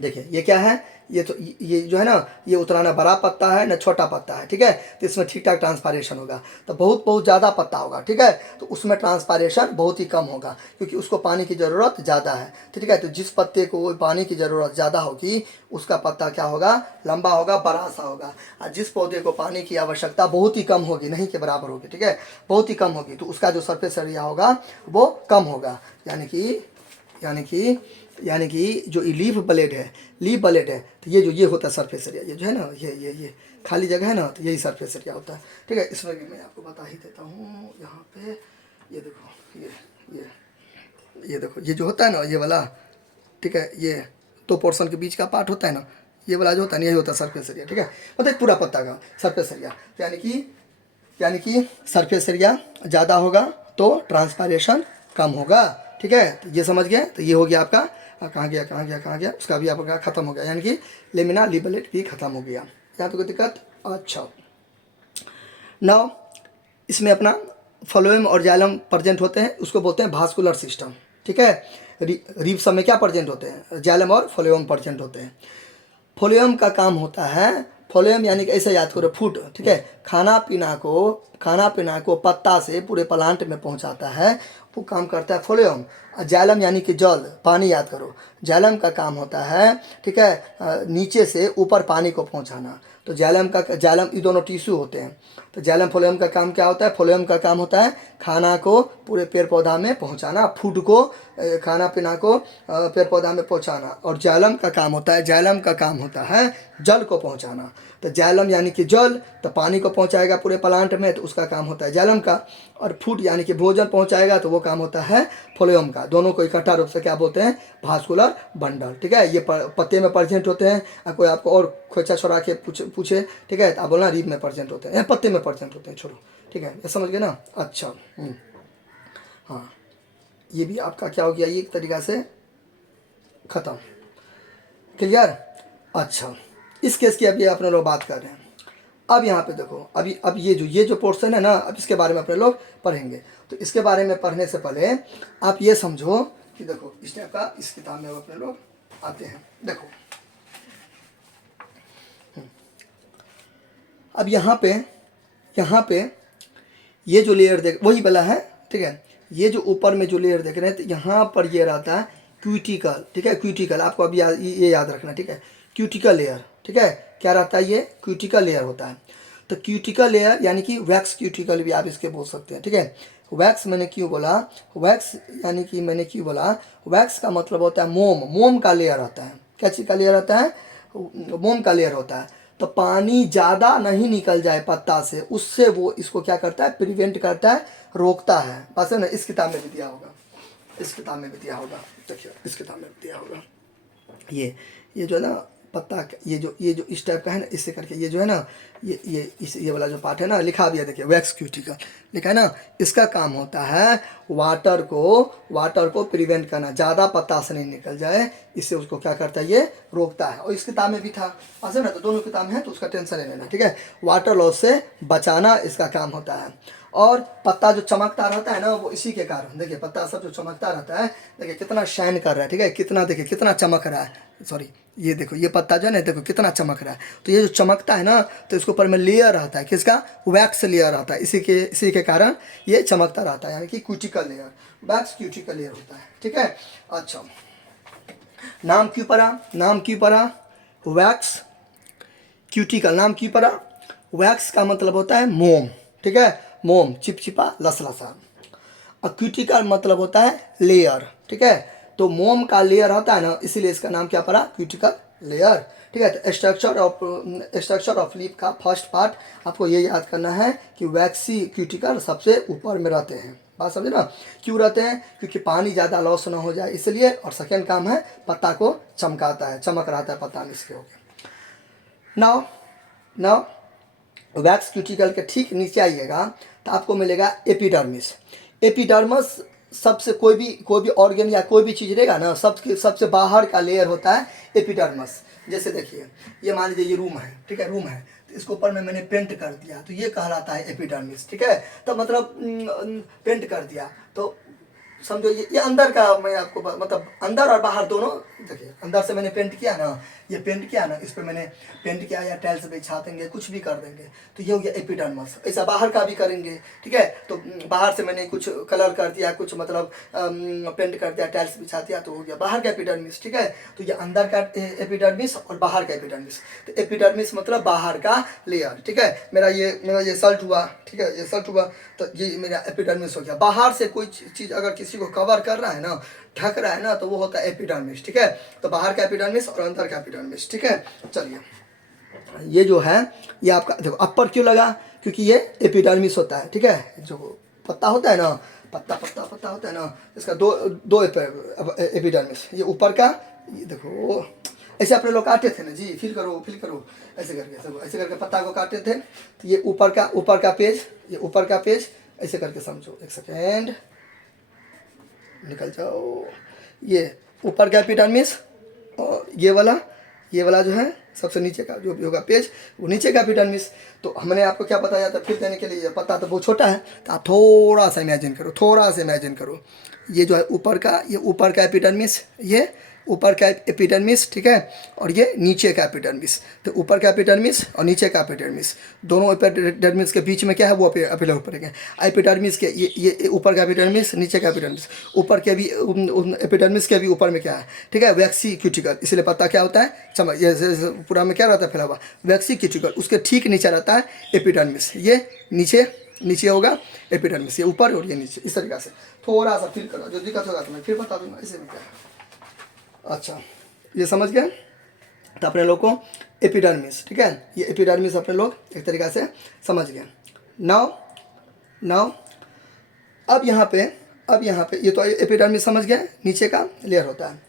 देखिए ये क्या है, ये तो ये जो है ना, ये उतना ना बड़ा पत्ता है ना छोटा पत्ता है, ठीक है, तो इसमें ठीक ठाक ट्रांसपायरेशन होगा। तो बहुत ज़्यादा पत्ता होगा, ठीक है, तो उसमें ट्रांसपायरेशन बहुत ही कम होगा क्योंकि उसको पानी की ज़रूरत ज़्यादा है, ठीक है। तो जिस पत्ते को पानी की ज़रूरत ज़्यादा होगी उसका पत्ता क्या होगा, लंबा होगा, बड़ा सा होगा। और जिस पौधे को पानी की आवश्यकता बहुत ही कम होगी, नहीं के बराबर होगी, ठीक है, बहुत ही कम होगी, तो उसका जो सरफेस एरिया होगा वो कम होगा। यानी कि जो लीफ ब्लेड है तो ये होता है सरफेस एरिया, ये जो है ना, ये खाली जगह है ना, तो यही सरफेस एरिया होता है, ठीक है। इसमें भी मैं आपको बता ही देता हूँ, यहाँ पे ये देखो, ये देखो, ये जो होता है ना, ये वाला, ठीक है, ये दो पोर्शन के बीच का पार्ट होता है ना, ये वाला जो होता है ना, यही होता है सरफेस एरिया, ठीक है, मतलब पूरा पत्ता का सरफेस एरिया। तो यानी कि सरफेस एरिया ज़्यादा होगा तो ट्रांसपायरेशन कम होगा, ठीक है। तो ये समझ गए, तो ये हो गया आपका, कहाँ गया, उसका भी आपका ख़त्म हो गया, यानी कि लेमिना लीफ ब्लेड भी ख़त्म हो गया। यहाँ पे कोई दिक्कत, अच्छा। नाउ इसमें अपना फ्लोएम और जाइलम प्रेजेंट होते हैं, उसको बोलते हैं भास्कुलर सिस्टम, ठीक है। रीफ सब में क्या प्रेजेंट होते हैं, जाइलम और फ्लोएम प्रेजेंट होते हैं। फ्लोएम का काम होता है, फ्लोएम यानी कि ऐसे याद करो, फूड, ठीक है, खाना पीना को पत्ता से पूरे प्लांट में पहुंचाता है, वो काम करता है फ्लोएम। जाइलम यानी कि जल, पानी याद करो, जाइलम का काम होता है, ठीक है, नीचे से ऊपर पानी को पहुंचाना। तो जाइलम ये दोनों टिश्यू होते हैं। तो जाइलम फ्लोएम का काम क्या होता है, फ्लोएम का काम होता है खाना को पूरे पेड़ पौधा में पहुंचाना, फूड को, खाना पीना को पेड़ पौधा में पहुंचाना। और जाइलम का काम होता है जल को पहुंचाना। तो जाइलम यानी कि जल, तो पानी को पहुंचाएगा पूरे प्लांट में, तो उसका काम होता है जाइलम का। और फूड यानी कि भोजन पहुंचाएगा, तो वो काम होता है फ्लोएम का। दोनों को इकट्ठा रूप से क्या बोलते हैं, भास्कुलर बंडल, ठीक है। ये पत्ते में प्रेजेंट होते हैं। कोई आपको और खोचा छोड़ा के पूछे, ठीक है, तो आप बोलना रीफ में प्रेजेंट होते हैं, पत्ते में प्रेजेंट होते हैं, छोड़ो, ठीक है, ये समझ गए ना। अच्छा, हाँ, ये भी आपका क्या हो गया, ये एक तरीक़ा से ख़त्म, क्लियर। अच्छा, इस केस की अभी अपने लोग बात कर रहे हैं। अब यहाँ पे देखो, अब ये जो पोर्शन है ना, अब इसके बारे में अपने लोग पढ़ेंगे। तो इसके बारे में पढ़ने से पहले आप ये समझो कि देखो इस टाइप का इस किताब में अपने लोग आते हैं। देखो अब यहाँ पे ये जो लेयर देख वही वाला है, ठीक है। ये जो ऊपर में जो लेयर देख रहे हैं, तो यहाँ पर ये रहता है क्यूटिकल, ठीक है, क्यूटिकल आपको अभी ये याद रखना, ठीक है, क्यूटिकल लेयर, ठीक है, क्या रहता है, ये क्यूटिकल लेयर होता है। तो क्यूटिकल लेयर यानी कि वैक्स क्यूटिकल भी आप इसके बोल सकते हैं, ठीक है। वैक्स मैंने क्यों बोला, वैक्स का मतलब होता है मोम का लेयर होता है। क्या चीज़ का लेयर होता है, मोम का लेयर होता है। तो पानी ज़्यादा नहीं निकल जाए पत्ता से, उससे वो इसको क्या करता है, प्रिवेंट करता है, रोकता है। बस है ना, इस किताब में भी दिया होगा, देखिए इस किताब में भी दिया होगा। ये जो है ना पत्ता, ये जो इस टाइप का है ना, इससे करके ये जो है ना, ये वाला जो पार्ट है ना, लिखा भी है, देखिए वैक्स क्यूटिकल लिखा है ना। इसका काम होता है वाटर को प्रिवेंट करना, ज़्यादा पत्ता से नहीं निकल जाए, इससे उसको क्या करता है, ये रोकता है। और इस किताब में भी था, ऐसे ना, तो दोनों किताब में है, तो उसका टेंशन नहीं लेना, ठीक है। वाटर लॉस से बचाना इसका काम होता है। और पत्ता जो चमकता रहता है ना, वो इसी के कारण, देखिए पत्ता सब जो चमकता रहता है, देखिए कितना शाइन कर रहा है, ठीक है, देखिए कितना चमक रहा है, सॉरी, ये देखो ये पत्ता जो है ना, देखो कितना चमक रहा है। तो ये जो चमकता है ना, तो इसके ऊपर में लेयर रहता है, किसका, वैक्स लेयर रहता है, इसी के कारण ये चमकता रहता है, यानी कि cuticle layer, wax cuticle layer होता है, ठीक है। अच्छा, नाम क्यों पड़ा, वैक्स क्यूटिकल, नाम क्यों पड़ा, वैक्स का मतलब होता है मोम, ठीक है, मोम, चिपचिपा, लसलसा। और क्यूटिकल मतलब होता है लेयर, ठीक है। तो मोम का लेयर होता है ना, इसीलिए इसका नाम क्या पड़ा, क्यूटिकल लेयर, ठीक है। तो स्ट्रक्चर ऑफ लीफ का फर्स्ट पार्ट आपको ये याद करना है कि वैक्सी क्यूटिकल सबसे ऊपर में रहते हैं, बात समझे ना, क्यों रहते हैं, क्योंकि पानी ज़्यादा लॉस ना हो जाए इसलिए, और सेकेंड काम है पत्ता को चमकाता है, चमक रहता है पत्ता में, इसके हो गया। नाउ नाउ वैक्स क्यूटिकल के ठीक नीचे आइएगा तो आपको मिलेगा एपिडर्मिस। एपिडर्मिस सबसे कोई भी ऑर्गन या कोई भी चीज़ रहेगा ना, सबसे बाहर का लेयर होता है एपिडर्मिस। जैसे देखिए ये मान लीजिए ये रूम है, ठीक है, रूम है, तो इसको ऊपर में मैंने पेंट कर दिया तो ये कहलाता है एपिडर्मिस, ठीक है। तो मतलब पेंट कर दिया तो समझो ये अंदर का, मैं आपको मतलब अंदर और बाहर दोनों, देखिए अंदर से मैंने पेंट किया ना, ये पेंट किया ना, इस पर मैंने पेंट किया या टाइल्स बिछा देंगे, कुछ भी कर देंगे तो ये हो गया एपिडर्मिस। ऐसा बाहर का भी करेंगे, ठीक है, तो बाहर से मैंने कुछ कलर कर दिया, कुछ मतलब पेंट कर दिया, टाइल्स बिछा दिया तो हो गया बाहर का एपिडर्मिस, ठीक है। तो ये अंदर का एपिडर्मिस और बाहर का एपिडर्मिस। तो एपिडर्मिस मतलब बाहर का लेयर, ठीक है। मेरा ये शर्ट हुआ, ठीक है, ये शर्ट हुआ तो ये मेरा एपिडर्मिस हो गया। बाहर से कोई चीज़ अगर किसी को कवर कर रहा है ना, ढक रहा है ना, तो वो होता है एपिडर्मिस, ठीक है। तो बाहर का एपिडर्मिस और अंदर का एपिडर्मिस, ठीक है। चलिए ये जो है ये आपका देखो अपर क्यों लगा, क्योंकि ये एपिडर्मिस होता है, ठीक है। जो पत्ता होता है ना, पत्ता होता है ना, इसका दो एपिडर्मिस, ये ऊपर का, ये देखो ऐसे अपने लोग काटे थे ना जी, फील करो ऐसे करके, ऐसे करके पत्ता को काटे थे। तो ये ऊपर का पेज, ये ऊपर का पेज ऐसे करके समझो, एक सेकेंड निकल जाओ, ये ऊपर का एपिडर्मिस और ये वाला जो है सबसे नीचे का जो भी होगा पेज, वो नीचे का एपिडर्मिस। तो हमने आपको क्या बताया था फिर देने के लिए, पत्ता तो बहुत छोटा है, तो आप थोड़ा सा इमेजिन करो, ये जो है ऊपर का एपिडर्मिस, ये ऊपर का एपिडर्मिस, ठीक है, और ये नीचे का एपिडर्मिस। तो ऊपर का एपिडर्मिस और नीचे का एपिडर्मिस, दोनों एपिडर्मिस के बीच में क्या है वो ऊपर है। एपिडर्मिस के ये ऊपर का एपिडर्मिस, नीचे का एपिडर्मिस, ऊपर के भी एपिडर्मिस के भी ऊपर में क्या है, ठीक है, वैक्सी क्यूटिकल। इसलिए पता क्या होता है, चमक, ये पूरा में क्या रहता है फैला हुआ वैक्सी क्यूटिकल, उसके ठीक नीचे रहता है एपिडर्मिस। ये नीचे होगा एपिडर्मिस, ये ऊपर और ये नीचे, इस तरीके से थोड़ा सा फील करो, जो दिक्कत होगा तो मैं फिर बता दूंगा इसे में क्या है। अच्छा ये समझ गए, तो अपने लोग को एपिडर्मिस, ठीक है, ये एपिडर्मिस अपने लोग एक तरीक़ा से समझ गए। नाउ अब यहाँ पे ये तो एपिडर्मिस समझ गए, नीचे का लेयर होता है।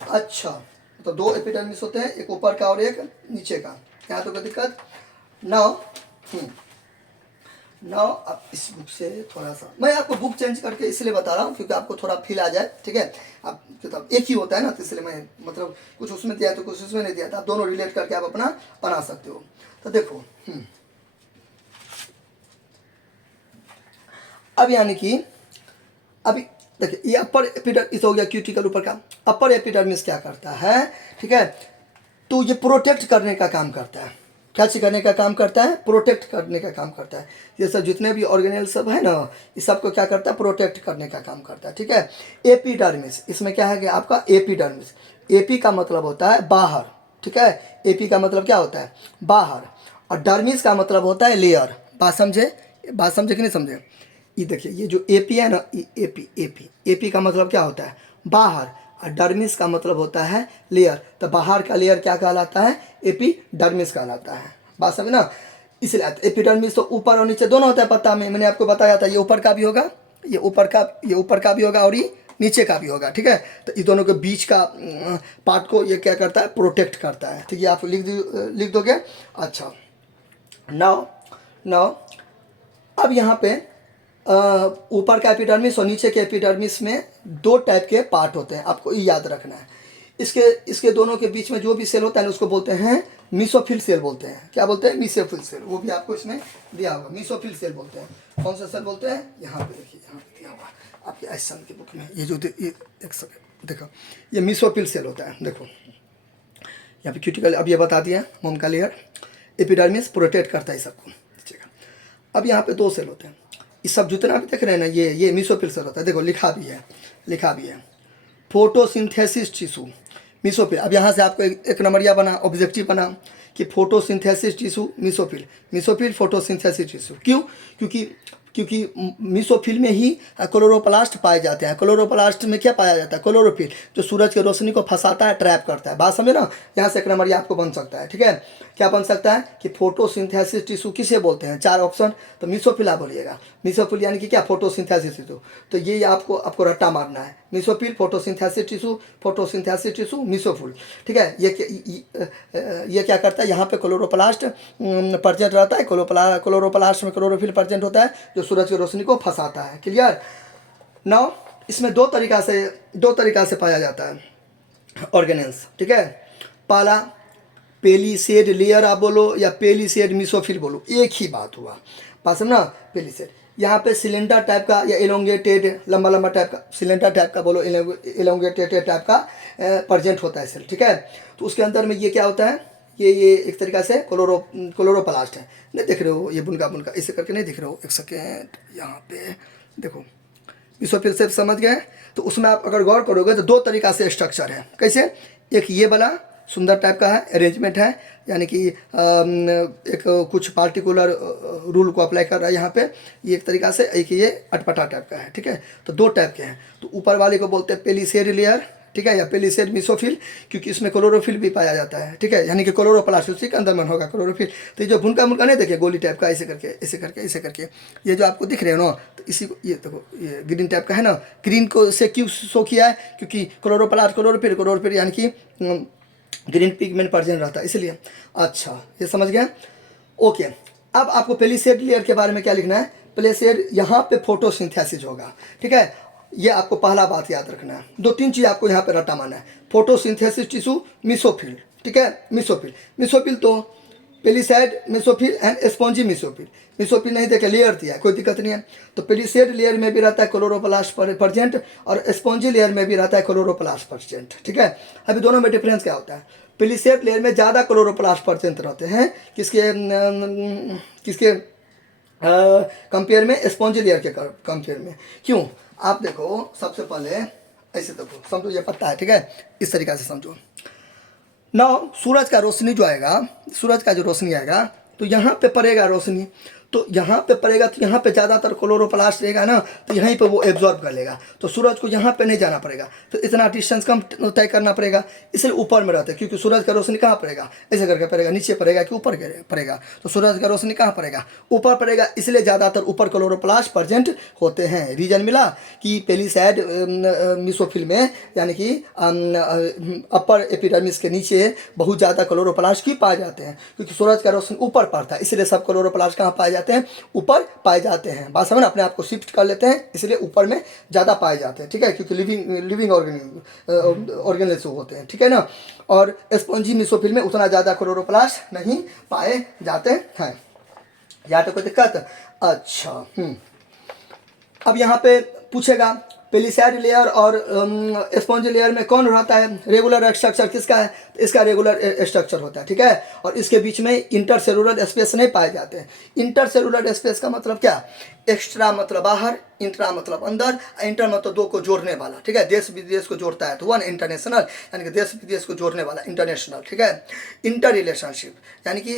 अच्छा तो दो एपिडर्मिस होते हैं, एक ऊपर का और एक नीचे का, यहाँ तो कोई दिक्कत। नाउ अब इस बुक से थोड़ा सा मैं आपको बुक चेंज करके इसलिए बता रहा हूँ क्योंकि आपको थोड़ा फील आ जाए, ठीक है। अब किताब एक ही होता है ना, तो इसलिए मैं मतलब कुछ उसमें दिया तो कुछ उसमें नहीं दिया था, आप दोनों रिलेट करके आप अपना बना सकते हो। तो देखो अब यानी कि अभी देखिए ये अपर एपिडर्मिस हो गया क्यूटिकल ऊपर का। अपर एपिडर्मिस क्या करता है, ठीक है, तो ये प्रोटेक्ट करने का काम करता है। क्या करने का काम करता है, प्रोटेक्ट करने का काम करता है। ये सब जितने भी ऑर्गेनेल सब है ना, इस सबको क्या करता है, प्रोटेक्ट करने का काम करता है, ठीक है। एपिडर्मिस, इसमें क्या है कि आपका एपिडर्मिस, एपी का मतलब होता है बाहर, ठीक है, एपी का मतलब क्या होता है बाहर, और डर्मिस का मतलब होता है लेयर। बात समझे कि नहीं समझे। ये देखिए ये जो एपी है ना, एपी का मतलब क्या होता है बाहर, और डर्मिस का मतलब होता है लेयर। तो बाहर का लेयर क्या कहलाता है, एपिडर्मिस कहलाता है। बात समझ ना, इसलिए एपिडर्मिस तो ऊपर और नीचे दोनों होता है पत्ता में, मैंने आपको बताया था, ये ऊपर का भी होगा, ये ऊपर का भी होगा और ये नीचे का भी होगा, ठीक है। तो इस दोनों के बीच का पार्ट को ये क्या करता है, प्रोटेक्ट करता है, ठीक है। आप लिख दोगे। अच्छा नाउ अब यहाँ पे ऊपर का एपिडर्मिस और नीचे के एपिडर्मिस में दो टाइप के पार्ट होते हैं, आपको ये याद रखना है। इसके दोनों के बीच में जो भी सेल होता है उसको बोलते हैं मीसोफिल सेल बोलते हैं। क्या बोलते हैं, मीसोफिल सेल, वो भी आपको इसमें दिया होगा, मीसोफिल सेल बोलते हैं। कौन सा सेल बोलते हैं, यहाँ पे देखिए, यहाँ पे दिया होगा आपके एसन की बुक में, ये जो ये एक सेकंड देखो, ये मीसोफिल सेल होता है। देखो यहाँ पे क्यूटिकल अब ये बता दिया, मोम का लेयर, एपिडर्मिस प्रोटेक्ट करता है सबको, ठीक है। अब यहाँ पे दो सेल होते हैं, ये सब जितना भी देख रहे हैं ना, ये मीसोफिल सेल होता है। देखो लिखा भी है फोटोसिंथेसिस टिश्यू मीसोफिल। अब यहाँ से आपको एक नंबरिया बना, ऑब्जेक्टिव बना कि photosynthesis tissue mesophyll photosynthesis tissue. क्यों, क्योंकि मीसोफिल में ही क्लोरोप्लास्ट पाए जाते हैं। क्लोरोप्लास्ट में क्या पाया जाता है? क्लोरोफिल, जो सूरज की रोशनी को फंसाता है, ट्रैप करता है। बात समझे ना? यहाँ से एक नंबर ये आपको बन सकता है। ठीक है, क्या बन सकता है कि फोटोसिंथेसिस टिश्यू किसे बोलते हैं? 4 ऑप्शन, तो मीसोफिल आप बोलिएगा। मीसोफिल यानी कि क्या? Photosynthesis tissue. तो ये आपको रट्टा मारना है, mesophyll, photosynthesis tissue, photosynthesis tissue, mesophyll. ठीक है, ये क्या करता है? यहाँ पे क्लोरोप्लास्ट प्रेजेंट रहता है। क्लोरोप्लास्ट में क्लोरोफिल प्रेजेंट होता है, जो सूरज की रोशनी को फंसाता है। क्लियर? नाउ इसमें दो तरीका से पाया जाता है ऑर्गेनेल्स। ठीक है, पहला पेलिसेड लेयर आप बोलो या पेलिसेड मीसोफिल बोलो, एक ही बात हुआ। बात समझना? पेलिसेड यहाँ पे सिलेंडर टाइप का या एलोंगेटेड, लंबा लंबा टाइप का, सिलेंडर टाइप का बोलो, एलोंगेटेड टाइप का प्रेजेंट होता है सेल। ठीक है, तो उसके अंदर में ये क्या होता है? ये एक तरीका से क्लोरोप्लास्ट है। नहीं देख रहे हो? ये बुनका बुनका ऐसे करके नहीं दिख रहे हो? एक सेकेंड, यहाँ पे देखो, मीसोफिल से समझ गए? तो उसमें आप अगर गौर करोगे तो दो तरीका से स्ट्रक्चर है। कैसे? एक ये वाला सुंदर टाइप का है, अरेंजमेंट है, यानी कि एक कुछ पार्टिकुलर रूल को अप्लाई कर रहा है यहाँ पे, ये एक तरीका से। एक ये अटपटा टाइप का है। ठीक है, तो दो टाइप के हैं। तो ऊपर वाले को बोलते हैं पेलिसेड लेयर, ठीक है, या पेलिसेड मीसोफिल, क्योंकि इसमें क्लोरोफिल भी पाया जाता है। ठीक है, यानी कि क्लोरोप्लास्ट, उसी के अंदर में होगा क्लोरोफिल। तो ये जो भुनका मुनका नहीं देखे, गोली टाइप का, ऐसे करके ऐसे करके ऐसे करके, ये जो आपको दिख रहे हो ना, तो इसी को, ये देखो, ये ग्रीन टाइप का है ना। ग्रीन को से क्यों शो किया है? क्योंकि क्लोरोप्लास्ट, क्लोरोफिल यानी कि ग्रीन पिगमेंट प्रेजेंट रहता है, इसलिए। अच्छा, ये समझ गए? ओके, अब आपको पेलिसेड लेयर के बारे में क्या लिखना है? पेलिसेड, यहाँ पे फोटोसिंथेसिस होगा। ठीक है, ये आपको पहला बात याद रखना है। दो तीन चीज़ आपको यहाँ पे रट्टा मारना है। Photosynthesis tissue, mesophyll. ठीक है, मीसोफिल तो palisade mesophyll and spongy mesophyll. Mesophyll नहीं देखे, लेयर दिया है, कोई दिक्कत नहीं है। तो पेलिसेड लेयर में भी रहता है क्लोरोप्लास्ट प्रेजेंट, और स्पॉन्जी लेयर में भी रहता है क्लोरोप्लास्ट प्रेजेंट। ठीक है, अभी दोनों में डिफरेंस क्या होता है? पेलिसेड लेयर में ज़्यादा क्लोरोप्लास्ट प्रेजेंट रहते हैं, किसके कंपेयर में? स्पॉन्जी लेयर के कंपेयर में। क्यों? आप देखो, सबसे पहले ऐसे देखो, समझो, ये पत्ता है। ठीक है, इस तरीक़े से समझो। नाउ सूरज का रोशनी जो आएगा, सूरज का जो रोशनी आएगा, तो यहाँ पे पड़ेगा रोशनी, तो यहाँ पे पड़ेगा, तो यहाँ पे ज़्यादातर क्लोरोप्लास्ट रहेगा ना, तो यहीं पे वो एब्जॉर्ब कर लेगा। तो सूरज को यहाँ पे नहीं जाना पड़ेगा, तो इतना डिस्टेंस कम तय करना पड़ेगा, इसलिए ऊपर में रहता है। क्योंकि सूरज का रोशनी कहाँ पड़ेगा? ऐसे करके पड़ेगा, नीचे पड़ेगा कि ऊपर पड़ेगा? तो सूरज का रोशनी कहाँ पड़ेगा? ऊपर पड़ेगा, इसलिए ज़्यादातर ऊपर क्लोरोप्लास्ट प्रेजेंट होते हैं। रीजन मिला कि पेलिसेड मीसोफिल में, यानी कि अपर एपिडर्मिस के नीचे बहुत ज़्यादा क्लोरोप्लास्ट की पाए जाते हैं, क्योंकि सूरज का रोशनी ऊपर पड़ता है, इसलिए सब क्लोरोप्लास्ट कहाँ पाए जाते हैं? ऊपर पाए जाते हैं। बात समझ, अपने आप को शिफ्ट कर लेते हैं, इसलिए ऊपर में ज़्यादा पाए जाते हैं। ठीक है, क्योंकि लिविंग ऑर्गेनिज्म होते हैं। ठीक है ना, और स्पॉन्जी मीसोफिल में उतना ज़्यादा क्लोरोप्लास्ट नहीं पाए जाते हैं। यहाँ तो कोई दिक्कत? अच्छा, अब यहाँ पे पूछेगा पेलिसेड लेयर और स्पॉन्ज लेयर में कौन रहता है? रेगुलर स्ट्रक्चर किसका है? तो इसका रेगुलर स्ट्रक्चर होता है। ठीक है, और इसके बीच में इंटरसेलुलर स्पेस नहीं पाए जाते हैं। इंटरसेलुलर स्पेस का मतलब क्या? एक्स्ट्रा मतलब बाहर, इंट्रा मतलब अंदर, इंटर मतलब दो को जोड़ने वाला। ठीक है, देश विदेश को जोड़ता है, तो वन इंटरनेशनल, यानी कि देश विदेश को जोड़ने वाला, इंटरनेशनल। ठीक है, इंटर रिलेशनशिप, यानी कि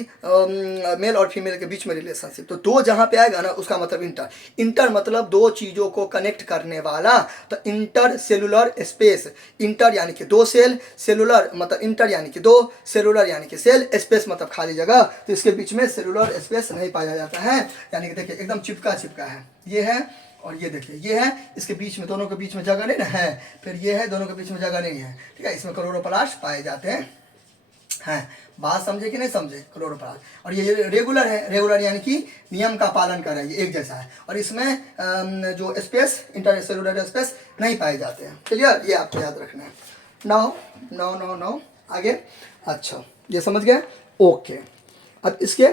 मेल और फीमेल के बीच में रिलेशनशिप। तो दो जहाँ पे आएगा ना, उसका मतलब इंटर। इंटर मतलब दो चीज़ों को कनेक्ट करने वाला, तो इंटर सेलुलर स्पेस। इंटर यानी कि दो सेल, सेलुलर मतलब इंटर यानी कि दो, सेलुलर यानी कि सेल, स्पेस मतलब खाली जगह। तो इसके बीच में सेलुलर स्पेस नहीं पाया जाता है, यानी कि देखिए एकदम चिपका है। ये है और ये देखिए, ये है, इसके बीच में, दोनों के बीच में जगह नहीं ना है। फिर ये है, दोनों के बीच में जगह नहीं है। ठीक है, इसमें क्लोरोप्लास्ट पाए जाते हैं। बात समझे कि नहीं समझे? क्लोरोप्लास्ट। और ये रेगुलर है, रेगुलर यानी कि नियम का पालन कर रहा है, ये एक जैसा है। और इसमें जो स्पेस, इंटरसेलुलर स्पेस नहीं पाए जाते हैं। क्लियर? ये आपको याद रखना है। नाउ आगे। अच्छा, ये समझ गए? ओके, अब इसके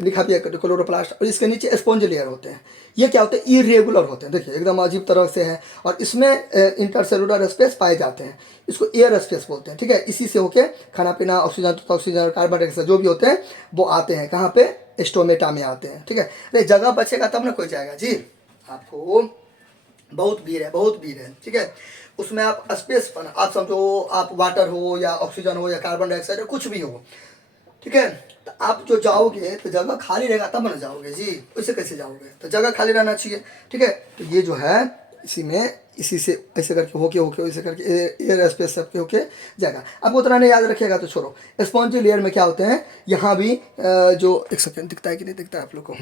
लिखा भी है क्लोरोप्लास्ट, और इसके नीचे स्पॉन्ज लेयर होते हैं। ये क्या होते हैं? इरेगुलर होते हैं। देखिए एकदम अजीब तरह से है, और इसमें इंटरसेलुलर स्पेस पाए जाते हैं। इसको एयर स्पेस बोलते हैं। ठीक है, इसी से होके खाना पीना, ऑक्सीजन, कार्बन डाइऑक्साइड जो भी होते हैं वो आते हैं कहाँ पे? स्टोमेटा में आते हैं। ठीक है, अरे जगह बचेगा तब ना कोई जाएगा जी। आपको बहुत भीड़ है। ठीक है, उसमें आप स्पेस पर, आप समझो आप वाटर हो या ऑक्सीजन हो या कार्बन डाइऑक्साइड हो, कुछ भी हो। ठीक है, तो तो आप जो जाओगे तो जगह खाली रहेगा तब ना जाओगे जी, वैसे कैसे जाओगे? तो जगह खाली रहना चाहिए, ठीक है। तो ये जो है इसी में इसी से ऐसे करके होके ऐसे करके एयर स्पेस सबके होके जाएगा। आपको उतना नहीं याद रखिएगा तो छोड़ो। स्पॉन्जी लेयर में क्या होते हैं, यहाँ भी जो एक सेकेंड दिखता है कि नहीं दिखता है आप लोग को,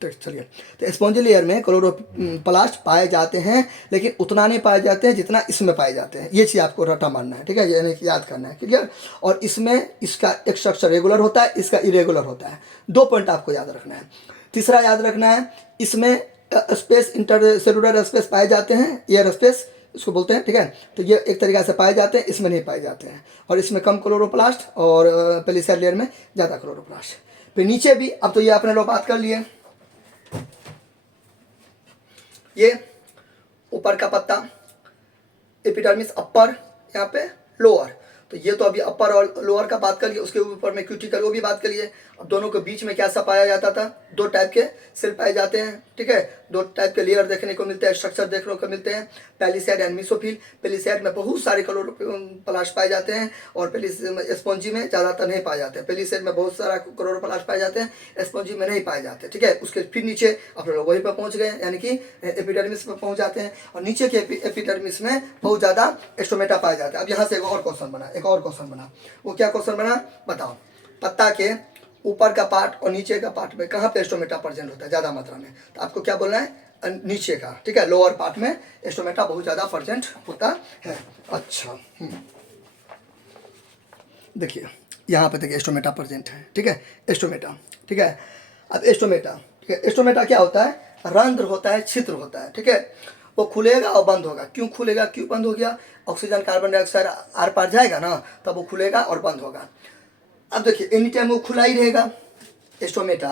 तो चलिए। तो स्पॉन्जी लेयर में क्लोरोप्लास्ट पाए जाते हैं, लेकिन उतना नहीं पाए जाते हैं जितना इसमें पाए जाते हैं। ये चीज़ आपको रटा मारना है, ठीक है, यानी कि याद करना है, क्लियर। और इसमें इसका एक स्ट्रक्चर रेगुलर होता है, इसका इरेगुलर होता है। 2 पॉइंट आपको याद रखना है। तीसरा याद रखना है, इसमें स्पेस इंटर सेलुलर स्पेस पाए जाते हैं, एयर स्पेस इसको बोलते हैं, ठीक है। तो ये एक तरीक़ा से पाए जाते हैं, इसमें नहीं पाए जाते हैं। और इसमें कम क्लोरोप्लास्ट और पेलिसेल लेयर में ज़्यादा क्लोरोप्लास्ट। फिर नीचे भी, अब तो ये आपने लोग बात कर लिए। ये ऊपर का पत्ता एपिडर्मिस अपर, यहाँ पे लोअर। तो ये तो अभी अपर और लोअर का बात कर लिए, उसके ऊपर में क्यूटिकल वो भी बात कर लिए। अब दोनों के बीच में क्या सा पाया जाता था, 2 टाइप के सेल पाए जाते हैं, ठीक है। 2 टाइप के लेयर देखने को मिलते हैं, स्ट्रक्चर देखने को मिलते हैं, पेलिसेड एंड मेसोफिल। पेलिसेड में बहुत सारे क्लोरोप्लास्ट पाए जाते हैं और स्पॉन्जी में ज़्यादातर नहीं पाए जाते हैं। पेलिसेड में बहुत सारा क्लोरोप्लास्ट पाए जाते हैं, स्पॉन्जी में नहीं पाए जाते, ठीक है। उसके फिर नीचे अपने लोग वहीं पर पहुँच गए, यानी कि एपिडर्मिस पर पहुँच जाते हैं। और नीचे के एपिडर्मिस में बहुत ज़्यादा स्टोमेटा पाया जाता है। अब यहाँ से एक और क्वेश्चन बना, वो क्या क्वेश्चन बना बताओ। पत्ता के ऊपर का पार्ट और नीचे का पार्ट में कहाँ पे स्टोमेटा प्रेजेंट होता है ज़्यादा मात्रा में? तो आपको क्या बोलना है, नीचे का, ठीक है। लोअर पार्ट में स्टोमेटा बहुत ज़्यादा प्रेजेंट होता है। अच्छा, देखिए यहाँ पे देखिए स्टोमेटा प्रेजेंट है, ठीक है, स्टोमेटा, ठीक है। अब स्टोमेटा, ठीक है, स्टोमेटा क्या होता है, रंध्र होता है, छिद्र होता है, ठीक है। वो खुलेगा और बंद होगा। क्यों खुलेगा, क्यों बंद हो गया? ऑक्सीजन कार्बन डाइऑक्साइड आर पार जाएगा ना, तब वो खुलेगा और बंद होगा। अब देखिए एनी टाइम वो खुला ही रहेगा स्टोमेटा।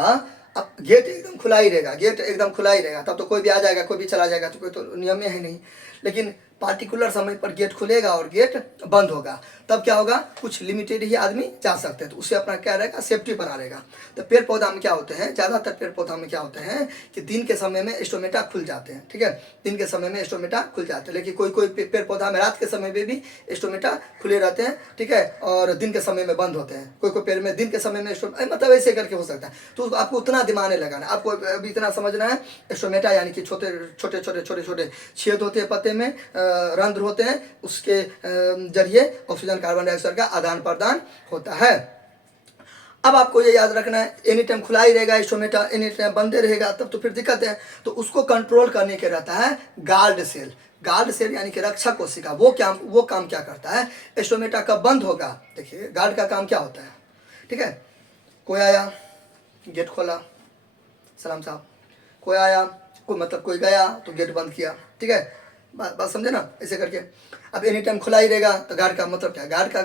अब गेट एकदम खुला ही रहेगा, गेट एकदम खुला ही रहेगा, तब तो कोई भी आ जाएगा, कोई भी चला जाएगा, तो कोई तो नियम है नहीं। लेकिन पार्टिकुलर समय पर गेट खुलेगा और गेट बंद होगा, तब क्या होगा, कुछ लिमिटेड ही आदमी जा सकते हैं। तो उससे अपना क्या रहेगा, सेफ्टी बना रहेगा। तो पेड़ पौधा में क्या होते हैं, ज़्यादातर पेड़ पौधा में क्या होते हैं कि दिन के समय में स्टोमेटा खुल जाते हैं, ठीक है। दिन के समय में स्टोमेटा खुल जाते हैं, लेकिन कोई कोई पेड़ पौधा में रात के समय में भी स्टोमेटा खुले रहते हैं, ठीक है, और दिन के समय में बंद होते हैं। कोई कोई पेड़ में दिन के समय में मतलब ऐसे करके हो सकता है। तो आपको उतना दिमाग नहीं लगाना, आपको अभी इतना समझना है, स्टोमेटा यानी कि छोटे छोटे छेद होते हैं पत्ते में, रंध्र होते हैं, उसके जरिए ऑक्सीजन कार्बन डाइऑक्साइड का आदान प्रदान होता है। अब आपको ये याद रखना है, एनी टाइम खुला ही रहेगा स्टोमेटा, एनी टाइम बंदे रहेगा, तब तो फिर दिक्कत है। तो उसको कंट्रोल करने के रहता है गार्ड सेल। गार्ड सेल यानी कि रक्षा कोशिका, वो काम क्या करता है, स्टोमेटा कब बंद होगा। देखिए गार्ड का काम क्या होता है, ठीक है। कोई आया, गेट खोला, सलाम साहब, कोई आया, कोई गया तो गेट बंद किया, ठीक है। बात समझे ना, ऐसे करके। अब एनी टाइम खुला ही रहेगा, तो गार्ड का मतलब क्या है, गार्ड का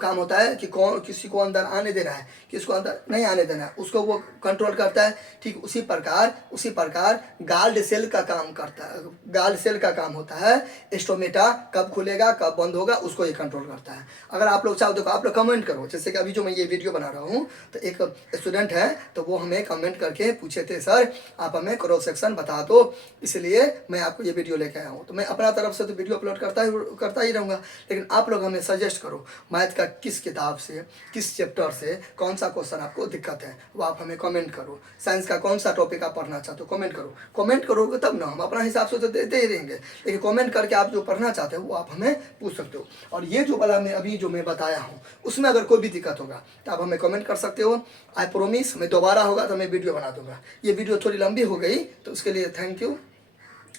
काम होता है कि कौन किसी को अंदर आने देना है, किसको अंदर नहीं आने देना है, उसको वो कंट्रोल करता है। ठीक उसी प्रकार गार्ड सेल का काम करता है। गार्ड सेल का काम होता है स्टोमेटा कब खुलेगा कब बंद होगा, उसको ये कंट्रोल करता है। अगर आप लोग चाहो तो आप लोग कमेंट करो, जैसे कि अभी जो मैं ये वीडियो बना रहा हूँ, तो एक स्टूडेंट है, तो वो हमें कमेंट करके पूछे थे, सर आप हमें क्रॉस सेक्शन बता दो, इसलिए मैं आपको ये वीडियो लेके आया हूँ। तो मैं अपना तरफ से तो वीडियो अपलोड करता ही रहूँगा, लेकिन आप लोग हमें सजेस्ट करो मैथ का किस किताब से, किस चैप्टर से कौन सा क्वेश्चन आपको दिक्कत है, वो आप हमें कमेंट करो। साइंस का कौन सा टॉपिक आप पढ़ना चाहते हो कमेंट करो। कमेंट करोगे तब ना, हम अपना हिसाब से तो देते ही रहेंगे, लेकिन कमेंट करके आप जो पढ़ना चाहते हो वो आप हमें पूछ सकते हो। और ये जो वाला मैं अभी जो मैं बताया हूँ, उसमें अगर कोई भी दिक्कत होगा तो आप हमें कमेंट कर सकते हो। आई प्रोमिस, मैं दोबारा होगा तो मैं वीडियो बना दूंगा। ये वीडियो थोड़ी लंबी हो गई तो उसके लिए थैंक यू,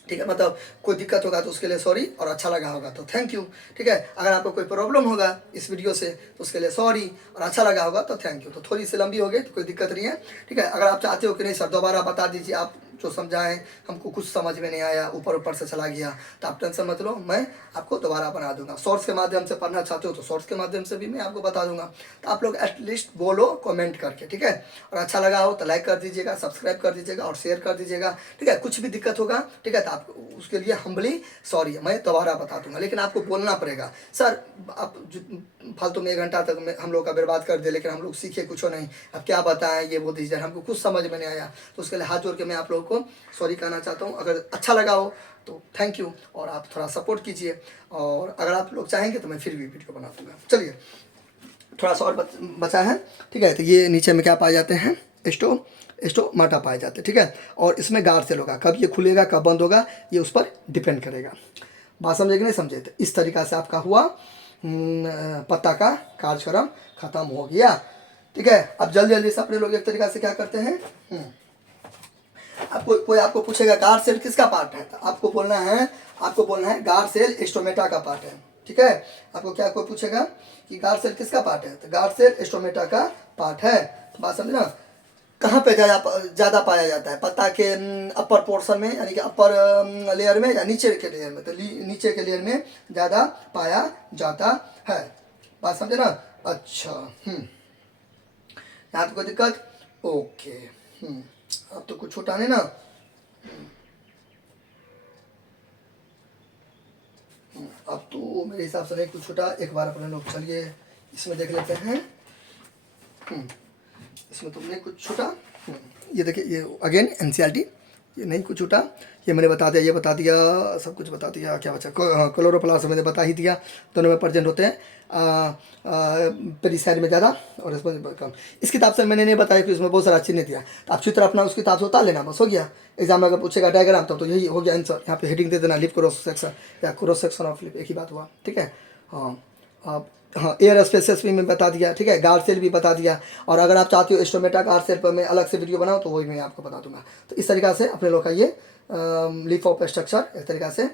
ठीक है। मतलब कोई दिक्कत होगा तो उसके लिए सॉरी, और अच्छा लगा होगा तो थैंक यू, ठीक है। अगर आपको कोई प्रॉब्लम होगा इस वीडियो से तो उसके लिए सॉरी, और अच्छा लगा होगा तो थैंक यू। तो थोड़ी सी लंबी हो गई तो कोई दिक्कत नहीं है, ठीक है। अगर आप चाहते हो कि नहीं सर दोबारा बता दीजिए, आप जो समझाएं हमको कुछ समझ में नहीं आया, ऊपर से चला गया, तो आप टेंशन मत लो, मैं आपको दोबारा बना दूंगा। शॉर्ट्स के माध्यम से पढ़ना चाहते हो तो शॉर्ट्स के माध्यम से भी मैं आपको बता दूंगा। तो आप लोग एटलीस्ट बोलो कमेंट करके, ठीक है। और अच्छा लगा हो तो लाइक कर दीजिएगा, सब्सक्राइब कर दीजिएगा और शेयर कर दीजिएगा, ठीक है। कुछ भी दिक्कत होगा, ठीक है, तो आप उसके लिए हम्बली सॉरी, मैं दोबारा बता दूंगा, लेकिन आपको बोलना पड़ेगा। सर आप फालतू में 1 घंटा तक हम लोग का बर्बाद कर दे, लेकिन हम लोग सीखे कुछ नहीं, अब क्या बताएं, ये वो दीजिए, हमको कुछ समझ में नहीं आया, तो उसके लिए हाथ जोड़ के मैं आप लोगों को सॉरी कहना चाहता हूँ। अगर अच्छा लगा हो तो थैंक यू, और आप थोड़ा सपोर्ट कीजिए, और अगर आप लोग चाहेंगे तो मैं फिर भी वीडियो बना दूँगा। चलिए थोड़ा सा और बचा है, ठीक है। तो ये नीचे में क्या पाए जाते हैं, स्टोमाटा पाए जाते हैं, ठीक है। और इसमें गार्ड सेल होगा, कब ये खुलेगा कब बंद होगा ये उस पर डिपेंड करेगा। बात समझे कि नहीं समझे? तो इस तरीक़ा से आपका हुआ पत्ता का कार्यक्रम ख़त्म हो गया, ठीक है। अब जल्दी जल्दी से अपने लोग एक तरीक़ा से क्या करते हैं, आपको कोई आपको पूछेगा गार्ड सेल किसका पार्ट है, तो आपको बोलना है गार्ड सेल स्टोमेटा का पार्ट है, ठीक है। आपको क्या कोई पूछेगा कि गार्ड सेल किसका पार्ट है, तो गार्ड सेल स्टोमेटा का पार्ट है। बात समझे ना? कहाँ पे ज़्यादा पाया जाता है, पत्ता के अपर पोर्शन में यानी कि अपर लेयर में या नीचे के लेयर में? तो नीचे के लेयर में ज़्यादा पाया जाता है। बात समझे ना? अच्छा, यहाँ तो कोई दिक्कत? ओके, अब तो कुछ छूटा नहीं ना? अब तो मेरे हिसाब से नहीं कुछ छूटा। एक बार अपने लोग चलिए इसमें देख लेते हैं। इसमें तो नहीं कुछ छूटा। ये देखिए, ये अगेन एनसीईआरटी, ये नहीं कुछ छूटा। ये मैंने बता दिया, ये बता दिया, सब कुछ बता दिया। क्या बचा? क्लोरोप्लास्ट मैंने बता ही दिया, दोनों में प्रेजेंट होते हैं, पेरिसाइड में ज़्यादा और इसमें कम। इस किताब से मैंने नहीं बताया कि उसमें बहुत सारा चिन्ह दिया, तो आप चित्र अपना उस किताब से उतार लेना, बस हो गया। एग्जाम में अगर पूछेगा डायग्राम तो यही हो गया आंसर। यहाँ पे हेडिंग दे देना, लिप क्रॉस सेक्शन या क्रॉस सेक्शन ऑफ लिप, एक ही बात हुआ, ठीक है। हाँ, एयर स्पेसेस भी मैं बता दिया, ठीक है। गार्ड सेल भी बता दिया। और अगर आप चाहते हो स्टोमेटा गार्ड सेल पर मैं अलग से वीडियो बनाऊँ तो वही मैं आपको बता दूंगा। तो इस तरीक़ा से अपने लोग का ये लीफ ऑफ स्ट्रक्चर एक तरीक़ा से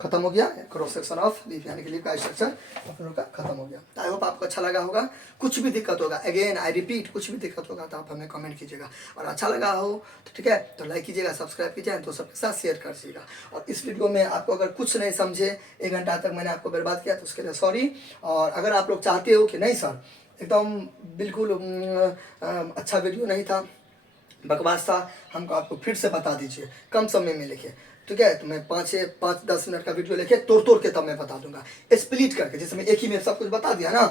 खत्म हो गया। क्रॉस सेक्शन ऑफ लीफ यानी कि लीफ का स्ट्रक्चर अपने लोग का खत्म हो गया। आई होप आपको अच्छा लगा होगा। कुछ भी दिक्कत होगा, अगेन आई रिपीट, कुछ भी दिक्कत होगा तो आप हमें कमेंट कीजिएगा। और अच्छा लगा हो तो ठीक है, तो लाइक कीजिएगा, सब्सक्राइब कीजिएगा, तो सबके साथ शेयर कर दीजिएगा। और इस वीडियो में आपको अगर कुछ नहीं समझे, 1 घंटा तक मैंने आपको बर्बाद किया, तो उसके लिए सॉरी। और अगर आप लोग चाहते हो कि नहीं सर एकदम बिल्कुल अच्छा वीडियो नहीं था, बकवास था, हमको आपको फिर से बता दीजिए कम समय में लिखे, ठीक है। तो मैं 5-10 मिनट का वीडियो लेके तोड़ के तब मैं बता दूंगा, स्प्लिट करके। जैसे मैं एक ही में सब कुछ बता दिया ना,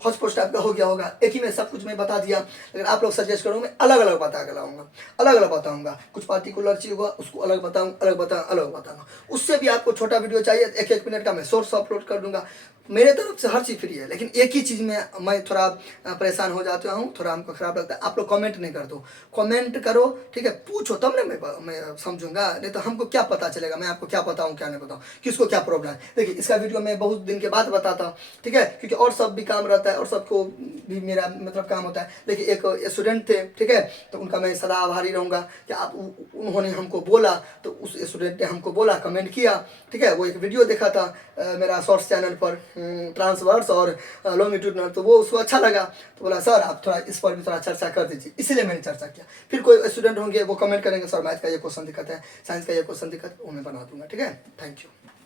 हौच पौच टाइप का हो गया होगा, एक ही में सब कुछ मैं बता दिया। लेकिन आप लोग सजेस्ट करो, मैं अलग अलग बता के लाऊंगा, अलग अलग बताऊंगा। कुछ पार्टिकुलर चीज़ होगा उसको अलग बताऊंगा, अलग बताऊंगा। उससे भी आपको छोटा वीडियो चाहिए 1-1 मिनट का, मैं शॉर्ट्स अपलोड कर दूंगा। मेरे तरफ से हर चीज़ फ्री है, लेकिन एक ही चीज़ में मैं थोड़ा परेशान हो जाता हूँ, थोड़ा हमको ख़राब लगता है। आप लोग कमेंट नहीं कर दो, कमेंट करो, ठीक है। पूछो तब ना मैं समझूंगा, नहीं तो हमको क्या पता चलेगा मैं आपको क्या बताऊँ क्या नहीं बताऊँ, किसको क्या प्रॉब्लम है। देखिए इसका वीडियो मैं बहुत दिन के बाद बताता हूँ, ठीक है, क्योंकि और सब भी काम रहता है और सबको भी मेरा मतलब काम होता है। देखिए एक स्टूडेंट थे, ठीक है, तो उनका मैं सदा आभारी रहूँगा कि आप उन्होंने हमको बोला, तो उस स्टूडेंट ने हमको बोला, कमेंट किया, ठीक है। वो एक वीडियो देखा था मेरा शॉर्ट्स चैनल पर, ट्रांसवर्स और लॉन्गिट्यूडनल, तो वो उसको अच्छा लगा, तो बोला सर आप थोड़ा इस पर भी थोड़ा चर्चा कर दीजिए, इसलिए मैंने चर्चा किया। फिर कोई स्टूडेंट होंगे वो कमेंट करेंगे सर मैथ का ये क्वेश्चन दिक्कत है, साइंस का ये क्वेश्चन दिक्कत, वो मैं बना दूंगा, ठीक है। Thank you.